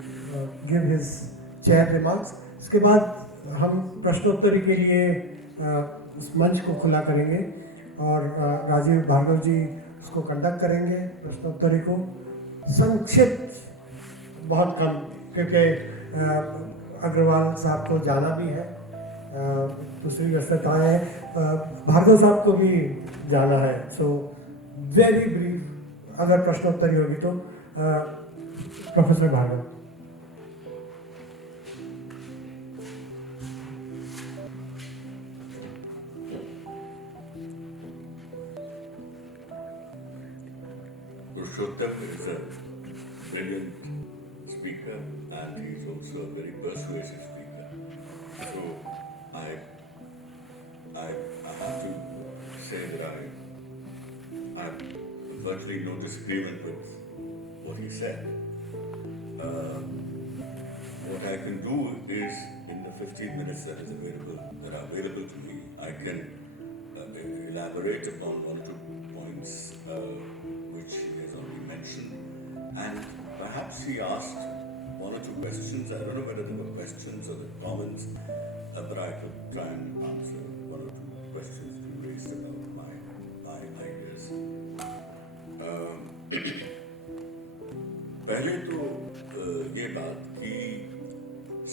give his chair remarks. उसके बाद हम प्रश्नोत्तरी के लिए उस मंच को खुला करेंगे और राजीव भार्गव जी उसको कंडक्ट करेंगे प्रश्नोत्तरी को। संक्षिप्त बहुत कम, क्योंकि अग्रवाल साहब को जाना भी है, दूसरी व्यस्तताएं हैं, भार्गव साहब को भी जाना है। सो वेरी ब्रीफ अगर प्रश्नोत्तरी होगी तो professor Bhargava. Purushottam is a brilliant speaker and he's also a very persuasive speaker. So I have to say that I have virtually no disagreement with what he said. What I can do is, in the 15 minutes that are available to me, I can elaborate upon one or two points which he has already mentioned, and perhaps he asked one or two questions. I don't know whether they were questions or the comments, but I could try and answer one or two questions you raised about my ideas. पहले तो ये बात कि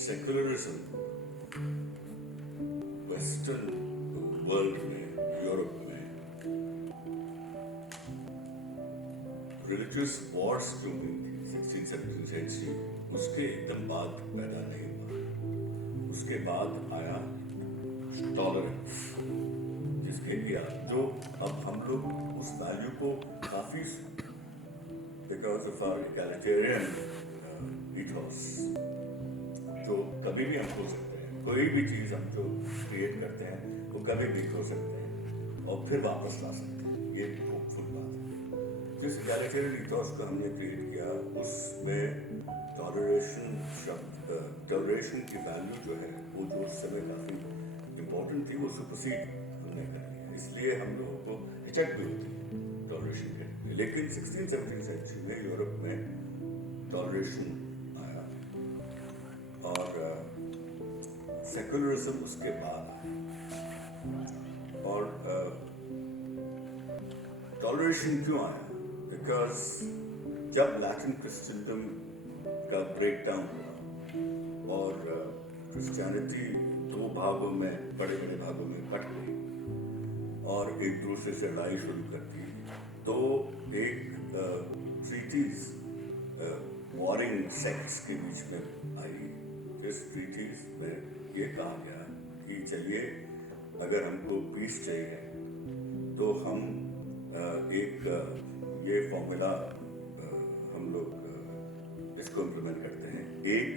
सेकुलरिज्म वेस्टर्न वर्ल्ड में, यूरोप में रिलीजियस वॉर्स जो हुई थी 16th-17th सेंचुरी, उसके एकदम बाद पैदा नहीं हुआ। उसके बाद आया टॉलरेंस, जिसके लिए जो अब हम लोग उस वैल्यू को काफी बिकॉज ऑफ आवर इक्वालिटेरियन ethos, जो कभी भी हम खो सकते हैं, कोई भी चीज़ हम जो क्रिएट करते हैं वो कभी भी खो सकते हैं और फिर वापस ला सकते हैं। ये होपफुल बात है। जिस इक्वालिटेरियन ethos को हमने क्रिएट किया, उसमें टॉलरेशन की वैल्यू जो है वो जो उस समय काफ़ी इम्पोर्टेंट थी, वो सुपरसीड हमने कर लिया। इसलिए हम लोगों को हिचक भी होती है टॉलरेशन के। लेकिन 16th-17th सेंचुरी में यूरोप में टॉलरेशन आया और सेकुलरिज्म उसके बाद आया। और टॉलरेशन क्यों आया? बिकॉज जब लैटिन क्रिश्चियनिज्म का ब्रेक डाउन हुआ और क्रिश्चियनिटी दो भागों में, बड़े बड़े भागों में बट गई और एक दूसरे से लड़ाई शुरू कर दी, तो एक ट्रीटीज वॉरिंग सेक्ट्स के बीच में आई। इस ट्रीटीज में ये कहा गया कि चलिए, अगर हमको पीस चाहिए तो हम एक ये फॉर्मूला हम लोग इसको इम्प्लीमेंट करते हैं, एक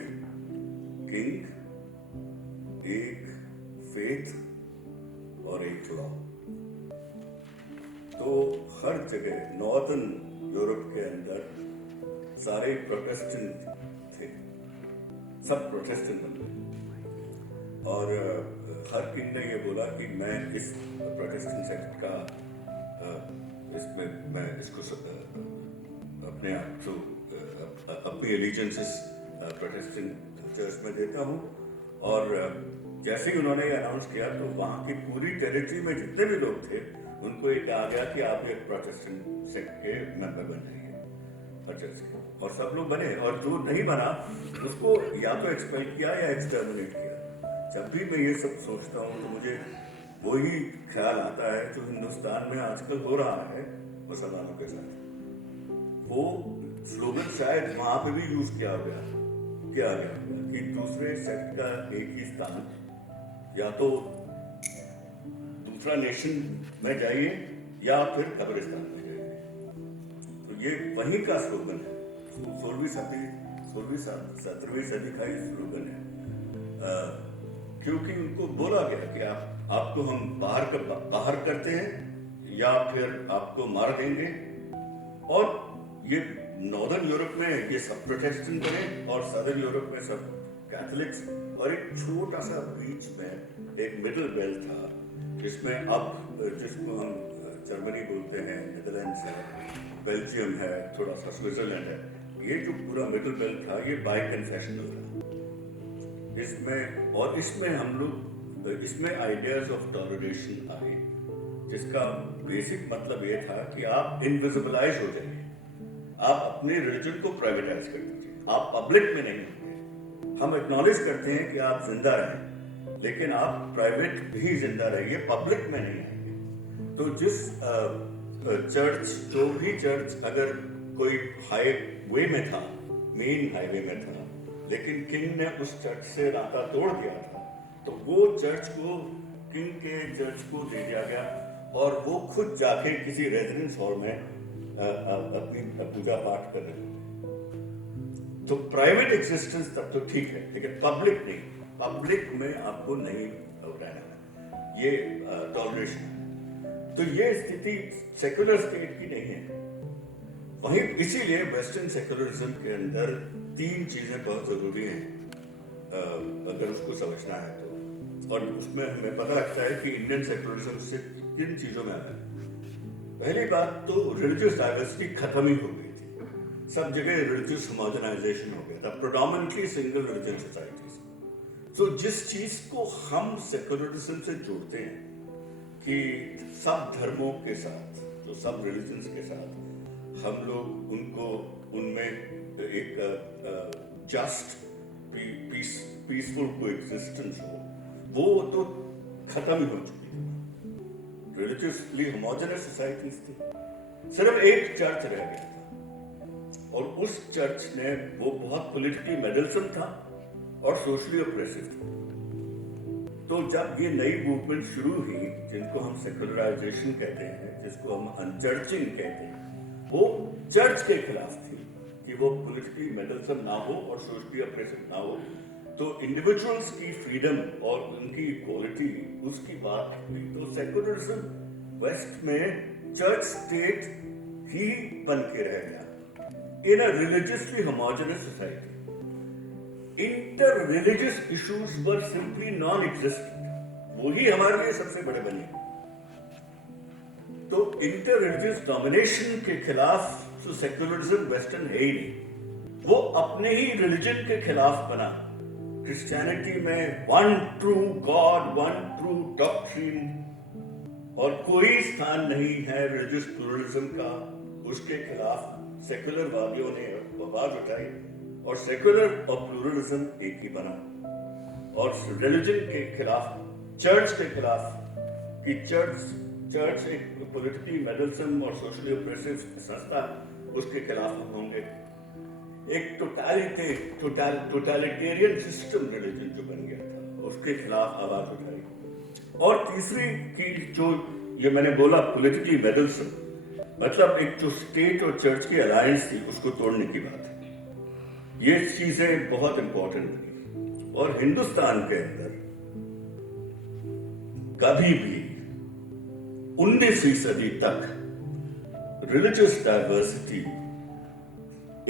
किंग, एक फेथ और एक लॉ। तो हर जगह नॉर्थन यूरोप के अंदर सारे प्रोटेस्टेंट थे, सब प्रोटेस्टेंट बन गए और हर किंग ने ये बोला कि मैं इस प्रोटेस्टेंट सेक्ट का इसमें मैं इसको अपने आप को अपनी एलिजेंसेस प्रोटेस्टेंट चर्च में देता हूँ। और जैसे ही उन्होंने ये अनाउंस किया तो वहाँ की पूरी टेरिटरी में जितने भी लोग थे उनको ये कहा गया कि आप एक प्रोटेस्टेंट सेक्ट के मेंबर बन जाइए चर्च के, और सब लोग बने। और जो नहीं बना उसको या तो एक्सपेल किया या एक्सटर्मिनेट किया। जब भी मैं ये सब सोचता हूँ तो मुझे वही ख्याल आता है जो हिंदुस्तान में आजकल हो रहा है मुसलमानों के साथ। वो स्लोगन शायद वहाँ पे भी यूज किया गया कि दूसरे सेक्ट का एक ही स्थान, या तो दूसरा नेशन में जाइए या फिर कब्रिस्तान में जाइए। तो ये वहीं का स्लोगन है, 16वीं सदी का ही स्लोगन है। क्योंकि उनको बोला गया कि आपको हम बाहर करते हैं या फिर आपको मार देंगे। और ये नॉर्दर्न यूरोप में ये सब प्रोटेस्टेंट बने और सदर्न यूरोप में सब कैथोलिक्स, और एक छोटा सा बीच में एक मिडिल बेल्ट था जिसमें अब जिसको हम जर्मनी बोलते हैं, नीदरलैंड्स है, बेल्जियम है, थोड़ा सा स्विट्जरलैंड है, ये जो पूरा मिडिल बेल्ट था ये बाई कन्फेशनल था। इसमें हम लोग इसमें आइडियाज ऑफ टॉलरेशन आए, जिसका बेसिक मतलब ये था कि आप इनविजिबलाइज हो जाइए, आप अपने रिलीजन को प्राइवेटाइज कर दीजिए, आप पब्लिक में नहीं होंगे। हम एक्नॉलेज करते हैं कि आप जिंदा रहें, लेकिन आप प्राइवेट ही जिंदा रहिए, पब्लिक में नहीं आएंगे। तो जिस चर्च, जो भी चर्च अगर कोई हाईवे में था, मेन हाईवे में था, लेकिन किंग ने उस चर्च से नाता तोड़ दिया था, तो वो चर्च को किंग के चर्च को दे दिया गया और वो खुद जाके किसी रेजिडेंस हॉल में अपनी पूजा पाठ कर रहे थे। तो प्राइवेट एग्जिस्टेंस तब तो ठीक है, लेकिन पब्लिक नहीं, पब्लिक में आपको नहीं रहना, ये टॉलरेशन है। तो ये स्थिति सेक्युलर स्टेट की नहीं है। वहीं इसीलिए वेस्टर्न सेक्युलरिज्म के अंदर 3 चीजें बहुत जरूरी हैं अगर उसको समझना है तो, और उसमें हमें पता लगता है कि इंडियन सेक्युलरिज्म से किन चीजों में आता है। पहली बात तो रिलीजियस डाइवर्सिटी खत्म ही हो गई थी, सब जगह रिलीजियस होमोजेनाइजेशन हो गया था, प्रोडोमिनेटली सिंगल रिलीजन सोसाइटीज। तो जिस चीज को हम सेक्युलरिज्म से जोड़ते हैं कि सब धर्मों के साथ, जो सब रिलीजन्स के साथ हम लोग उनको उनमें एक जस्ट पीसफुल कोएग्जिस्टेंस हो, वो तो खत्म ही हो चुकी थी। रिलीजियसली होमोजेनस सोसाइटीज थी, सिर्फ एक चर्च रह गया था, और उस चर्च ने वो बहुत पॉलिटिकली मेडलसम था और सोशली ऑप्रेसिव था। तो जब ये नई मूवमेंट शुरू हुई, जिनको हम सेकुलराइजेशन कहते हैं, जिसको हम अनचर्चिंग कहते हैं, वो चर्च के खिलाफ थी कि वो पॉलिटिकली मेडलसम ना हो और सोशली ऑप्रेसिव ना हो। तो इंडिविजुअल्स की फ्रीडम और उनकी इक्वालिटी, उसकी बात हुई। तो सेकुलरिज्म वेस्ट में चर्च स्टेट ही बन के रह गया in a religiously homogeneous society. Inter religious issues were simply non existent, वही हमारे लिए सबसे बड़े बने। तो इंटर रिलीजियस डोमिनेशन के खिलाफ तो सेक्युलरिज्म वेस्टर्न है ही नहीं, वो अपने ही रिलीजन के खिलाफ बना। क्रिश्चियनिटी में one true God, one true doctrine, और कोई स्थान नहीं है रिलीजियस प्लूरलिज्म का। उसके खिलाफ सेक्युलर वादियों ने आवाज उठाई और सेक्युलर और प्लूरलिज्म एक ही बना। और रिलीजन के खिलाफ, चर्च के खिलाफ, कि चर्च एक पॉलिटिकली मेडलसम और सोशली ऑप्रेसिव संस्था, उसके खिलाफ हम होंगे। एक टोटलिटेरियन सिस्टम रिलीजन जो बन गया था, उसके खिलाफ आवाज उठाई। और तीसरी की जो ये मैंने बोला पॉलिटिकली मेडलसम, मतलब एक जो स्टेट और चर्च की अलायंस थी, उसको तोड़ने की बात है। ये चीजें बहुत इंपॉर्टेंट बनी। और हिंदुस्तान के अंदर कभी भी 19वीं सदी तक रिलीजियस डाइवर्सिटी,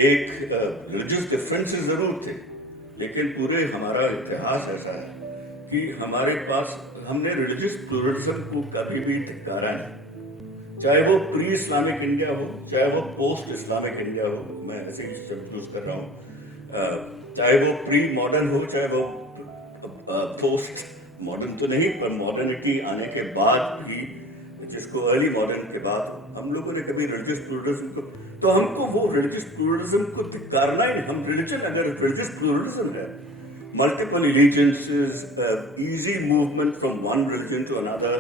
एक रिलीजियस डिफरेंसेस जरूर थे, लेकिन पूरे हमारा इतिहास ऐसा है कि हमारे पास, हमने रिलीजियस प्लूरलिज्म को कभी भी धिक्कारा नहीं। चाहे वो प्री इस्लामिक इंडिया हो, चाहे वो पोस्ट इस्लामिक इंडिया हो, मैं ऐसे ही शब्द यूज कर रहा हूँ, चाहे वो प्री मॉडर्न हो, चाहे वो पोस्ट मॉडर्न तो नहीं, पर मॉडर्निटी आने के बाद भी, जिसको अर्ली मॉडर्न के बाद, हम लोगों ने कभी रिलीजियस प्लूरलिज्म को, तो हमको वो रिलीजियस प्लूरलिज्म को धिक्कारना ही नहीं। हम रिलीजन, अगर रिलीजियस प्लूरलिज्म है, multiple allegiances, easy movement from one religion to another,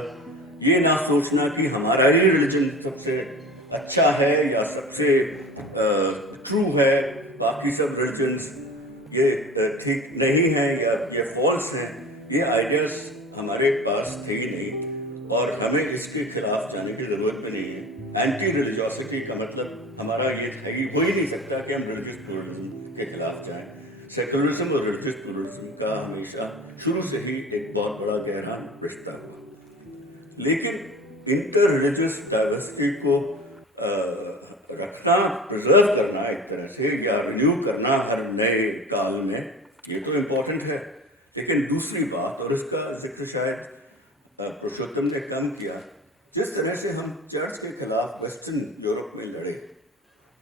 ये ना सोचना कि हमारा ही रिलीजन सबसे अच्छा है या सबसे ट्रू है, बाकी सब रिलीजन्स ये ठीक नहीं है या ये फॉल्स हैं, ये आइडियाज हमारे पास थे ही नहीं, और हमें इसके खिलाफ जाने की जरूरत भी नहीं है। एंटी रिलीजियोसिटी का मतलब हमारा ये है ही, हो ही नहीं सकता कि हम रिलीजियस प्लूरलिज्म के खिलाफ जाएं। सेकुलरिज्म और रिलीजियस प्लूरलिज्म का हमेशा शुरू से ही एक बहुत बड़ा गहरा रिश्ता हुआ। लेकिन इंटर रिलीजियस डाइवर्सिटी को रखना, प्रिजर्व करना एक तरह से, या रिन्यू करना हर नए काल में, ये तो इम्पोर्टेंट है। लेकिन दूसरी बात, और इसका जिक्र शायद पुरुषोत्तम ने कम किया, जिस तरह से हम चर्च के खिलाफ वेस्टर्न यूरोप में लड़े,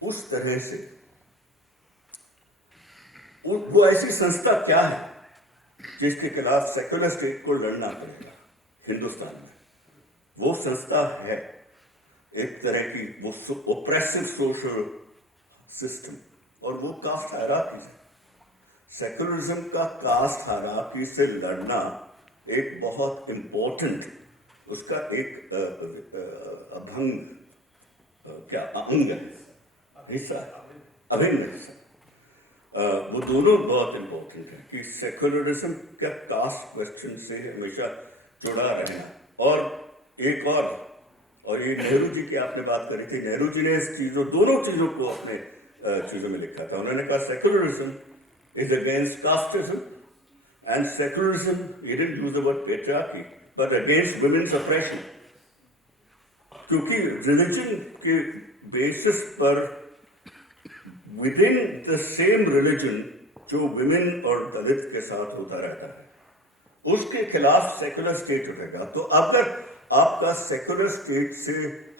उस तरह से वो ऐसी संस्था क्या है जिसके खिलाफ सेक्युलर स्टेट को लड़ना पड़ेगा हिंदुस्तान में? वो संस्था है एक तरह की वो ओप्रेसिव सोशल सिस्टम, और वो कास्ट हायरार्की है। सेक्युलरिज्म का कास्ट हायरार्की से लड़ना एक बहुत इम्पोर्टेंट उसका एक अभंग क्या अंग है, हिस्सा है, अभिन्न हिस्सा। वो दोनों बहुत इम्पोर्टेंट है कि सेक्युलरिज्म का कास्ट क्वेश्चन से हमेशा जुड़ा रहना। और एक और ये नेहरू जी की आपने बात करी थी, नेहरू जी ने इस चीज़ों दोनों चीज़ों को अपने चीज़ों में लिखा था। उन्होंने कहा secularism is against casteism and secularism, he didn't use the word patriarchy, but against women's oppression। क्योंकि रिलीजन के बेसिस पर विदिन द सेम रिलीजन जो विमेन और दलित के साथ होता रहता है, उसके खिलाफ सेकुलर स्टेट उठेगा। तो अगर आपका सेकुलर स्टेट से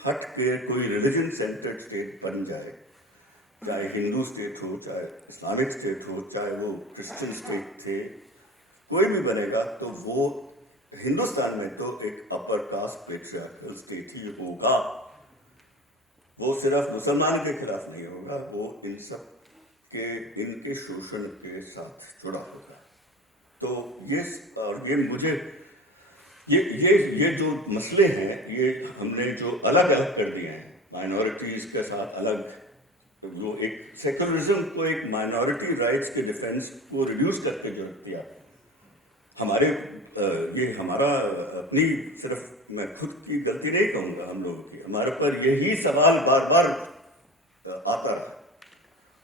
हट के कोई रिलीजन सेंटर्ड स्टेट बन जाए, चाहे हिंदू स्टेट हो, चाहे इस्लामिक स्टेट हो, चाहे वो क्रिश्चियन स्टेट थे, कोई भी बनेगा, तो वो हिंदुस्तान में तो एक अपर कास्ट पेट्रियार्कल स्टेट ही होगा। वो सिर्फ मुसलमान के खिलाफ नहीं होगा, वो इन सब के इनके शोषण के साथ जुड़ा होगा। तो ये मुझे ये जो मसले हैं, ये हमने जो अलग अलग कर दिए हैं माइनॉरिटीज के साथ अलग, वो एक सेक्युलरिज्म को एक माइनॉरिटी राइट्स के डिफेंस को रिड्यूस करके जो रख दिया हमारे ये हमारा अपनी सिर्फ मैं खुद की गलती नहीं कहूँगा, हम लोगों की, हमारे पर यही सवाल बार बार आता रहा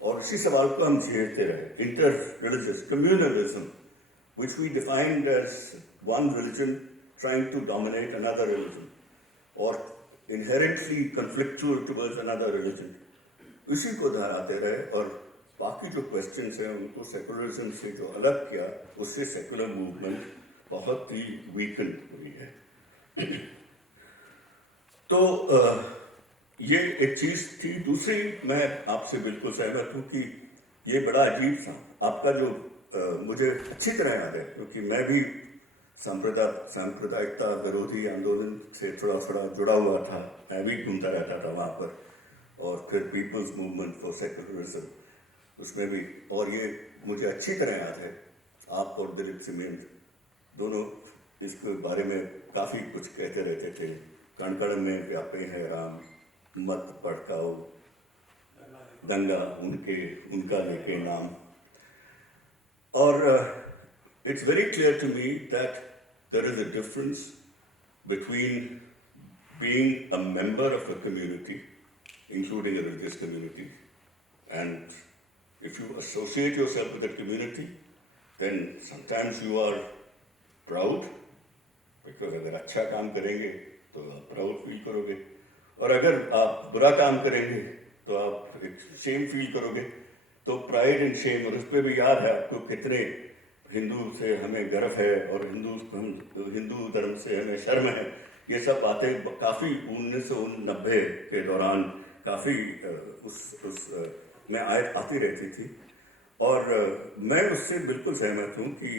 और इसी सवाल को हम झेलते रहे। Inter religious communalism which we defined as one religion trying to dominate another religion or inherently conflictual towards another religion, इसी को दोहराते रहे और बाकी जो क्वेश्चंस हैं उनको सेकुलरिज्म से जो अलग किया, उससे सेकुलर मूवमेंट बहुत ही वीकन हुई है। तो ये एक चीज़ थी। दूसरी, मैं आपसे बिल्कुल सहमत हूँ कि ये बड़ा अजीब सा आपका जो मुझे अच्छी तरह याद है, क्योंकि मैं भी सांप्रदायिकता विरोधी आंदोलन से थोड़ा थोड़ा जुड़ा हुआ था, मैं भी घूमता रहता था वहाँ पर, और फिर पीपल्स मूवमेंट फॉर सेकुलरिज्म उसमें भी, और ये मुझे अच्छी तरह याद है आप और दिलीप सिमेंट दोनों इसके बारे में काफ़ी कुछ कहते रहते थे। कण कण में व्यापे है राम, मत भड़काओ दंगा उनका लेके नाम। और it's very clear to me that there is a difference between being a member of a community, including a religious community, and if you associate yourself with that community, then sometimes you are proud, because अगर अच्छा काम करेंगे तो आप प्राउड फील करोगे, और अगर आप बुरा काम करेंगे तो आप एक शेम फील करोगे। तो प्राइड एंड शेम, और उस पर भी याद है आपको कितने हिंदू से हमें गर्व है और हिंदू धर्म से हमें शर्म है। ये सब बातें काफ़ी 1990 के दौरान काफ़ी उस में आती रहती थी, और मैं उससे बिल्कुल सहमत हूँ कि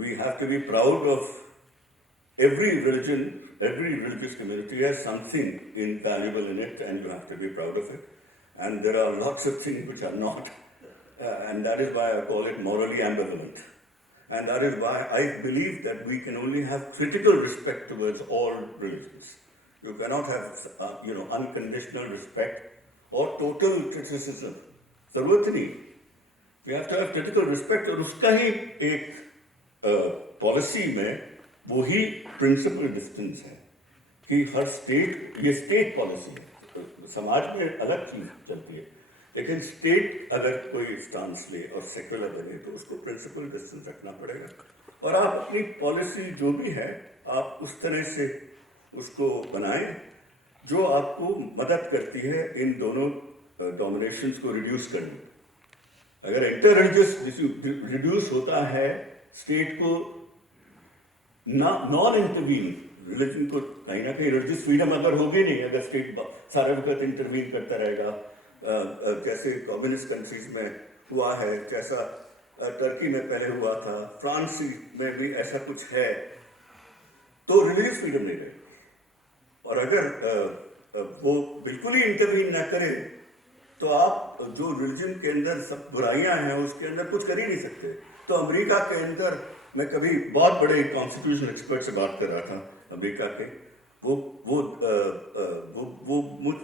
we have to be proud of every religion, every religious community has something invaluable in it, and you have to be proud of it. And there are lots of things which are not, and that is why I call it morally ambivalent. And that is why I believe that we can only have critical respect towards all religions. You cannot have, unconditional respect or total criticism. जरूरत नहीं। We have to have critical respect, और उसका ही एक पॉलिसी में वही प्रिंसिपल डिस्टेंस है कि हर स्टेट, ये स्टेट पॉलिसी है, समाज में अलग चीज़ चलती है, लेकिन स्टेट अगर कोई स्टांस ले और सेक्युलर बने तो उसको प्रिंसिपल डिस्टेंस रखना पड़ेगा, और आप अपनी पॉलिसी जो भी है आप उस तरह से उसको बनाएं जो आपको मदद करती है इन दोनों डोमिनेशंस को रिड्यूस करने में। अगर इंटर रिलीजियस रिड्यूस होता है स्टेट को नॉन इंटरवीन, रिलीजन को कहीं ना कहीं रिलीजियस फ्रीडम अगर होगी नहीं, अगर स्टेट सारे वक्त इंटरवीन करता रहेगा जैसे कम्युनिस्ट कंट्रीज में हुआ है, जैसा टर्की में पहले हुआ था, फ्रांस में भी ऐसा कुछ है, तो रिलीजियस फ्रीडम नहीं रहेगी। और अगर वो बिल्कुल ही इंटरवीन न करे तो आप जो रिलीजन के अंदर सब बुराइयां हैं उसके अंदर कुछ कर ही नहीं सकते। तो अमेरिका के अंदर, मैं कभी बहुत बड़े कॉन्स्टिट्यूशन एक्सपर्ट से बात कर रहा था अमेरिका के, वो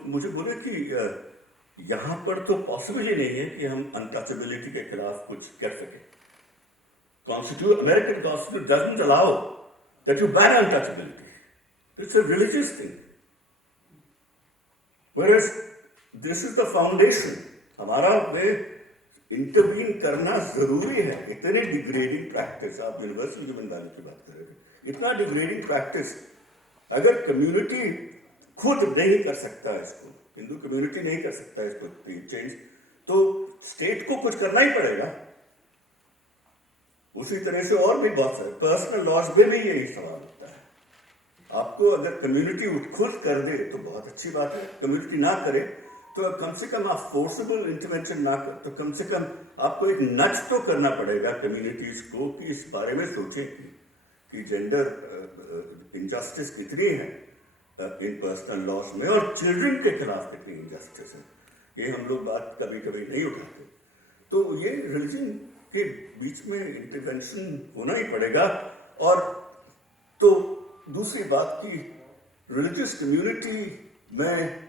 मुझे बोले कि यहाँ पर तो पॉसिबल ही नहीं है कि हम अनटचेबिलिटी के खिलाफ कुछ कर सकें। American constitution doesn't allow that you ban untouchability, it's a religious thing, whereas this is the foundation. हमारा में इंटरवीन करना जरूरी है। इतनी डिग्रेडिंग प्रैक्टिस, आप यूनिवर्सल ह्यूमन वैल्यू की बात कर रहे थे, इतना डिग्रेडिंग प्रैक्टिस अगर कम्युनिटी खुद नहीं कर सकता इसको, हिंदू कम्युनिटी नहीं कर सकता इसको चेंज, तो स्टेट को कुछ करना ही पड़ेगा। उसी तरह से और भी बहुत सारे पर्सनल लॉज में भी यही सवाल होता है। आपको अगर कम्युनिटी खुद कर दे तो बहुत अच्छी बात है, कम्युनिटी ना करे तो कम से कम आप फोर्सेबल इंटरवेंशन ना कर, तो कम से कम आपको एक नच तो करना पड़ेगा कम्युनिटीज को कि इस बारे में सोचें कि जेंडर इनजस्टिस कितनी है इन पर्सनल लॉज में, और चिल्ड्रन के खिलाफ कितनी इनजस्टिस है। ये हम लोग बात कभी कभी नहीं उठाते। तो ये रिलीजन के बीच में इंटरवेंशन होना ही पड़ेगा। और तो दूसरी बात की रिलीजियस कम्युनिटी में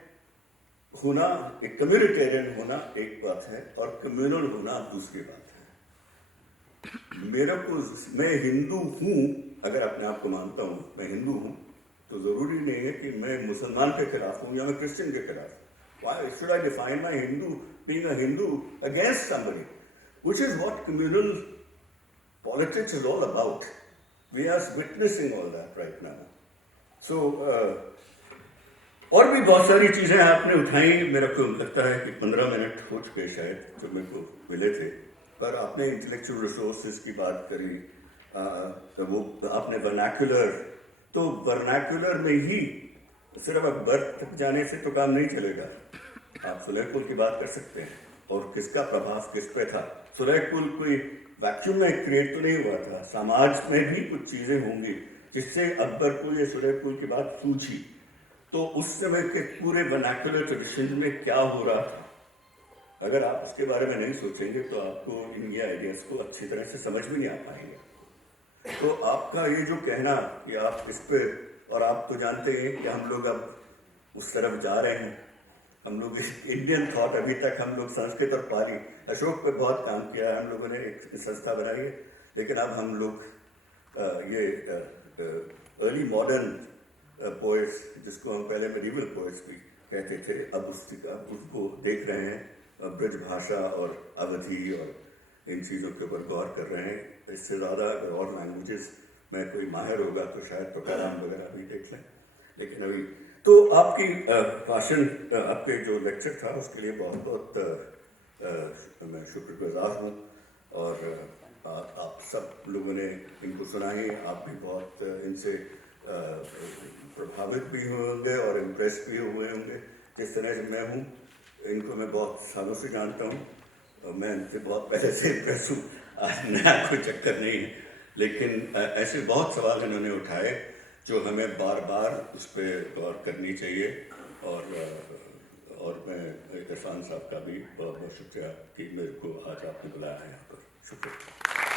होना, एक कम्युनिटेरियन होना एक बात है और कम्युनल होना दूसरी बात है। मेरे को, मैं हिंदू हूँ, अगर अपने आप को मानता हूँ मैं हिंदू हूँ, तो ज़रूरी नहीं है कि मैं मुसलमान के खिलाफ हूँ या मैं क्रिश्चियन के खिलाफ। Why should I define my being a Hindu against somebody? Which is what communal politics is all about. We are witnessing all that right now. So, और भी बहुत सारी चीज़ें आपने उठाई। मेरे को लगता है कि 15 मिनट हो चुके शायद जो मेरे को मिले थे, पर आपने इंटेलेक्चुअल रिसोर्सेज की बात करी, तो वो आपने वर्नाक्युलर, तो वर्नाक्युलर में ही सिर्फ बर्थ तक जाने से तो काम नहीं चलेगा। आप सुलह कुल की बात कर सकते हैं और किसका प्रभाव किस पे था। सुलह कुल कोई वैक्यूम में क्रिएट तो नहीं हुआ था, समाज में भी कुछ चीज़ें होंगी जिससे अकबर को ये सुलह कुल की बात सूझी। तो उस समय के पूरे वर्नाक्युलर ट्रेडिशन में क्या हो रहा था, अगर आप उसके बारे में नहीं सोचेंगे तो आपको इन ये आइडियाज़ को अच्छी तरह से समझ भी नहीं आ पाएंगे। तो आपका ये जो कहना कि आप इस पे, और आप तो जानते हैं कि हम लोग अब उस तरफ जा रहे हैं। हम लोग इंडियन थॉट, अभी तक हम लोग संस्कृत और पाली, अशोक पे बहुत काम किया है, हम लोगों ने एक संस्था बनाई है, लेकिन अब हम लोग ये अर्ली मॉडर्न पोएट्स, जिसको हम पहले मेडिवल पोएट्स भी कहते थे, अब उसको देख रहे हैं। ब्रज भाषा और अवधि और इन चीज़ों के ऊपर गौर कर रहे हैं। इससे ज़्यादा अगर और लैंग्वेजेस में कोई माहिर होगा तो शायद तुकाराम वगैरह भी देख लें। लेकिन अभी तो आपकी भाषण, आपके जो लेक्चर था उसके लिए बहुत बहुत मैं शुक्रगुजार हूँ। और आप सब लोगों ने इनको सुना ही, आप भी बहुत इनसे प्रभावित भी हुए होंगे और इम्प्रेस भी हुए होंगे। जिस तरह से मैं हूँ, इनको मैं बहुत सालों से जानता हूँ और मैं इनसे बहुत पहले से इम्प्रेस हूँ। आज नया कोई चक्कर नहीं है, लेकिन ऐसे बहुत सवाल इन्होंने उठाए जो हमें बार बार उस पर गौर करनी चाहिए। और मैं इरफान साहब का भी बहुत बहुत शुक्रिया कि मेरे को आज आपने बुलाया है यहाँ पर। शुक्रिया।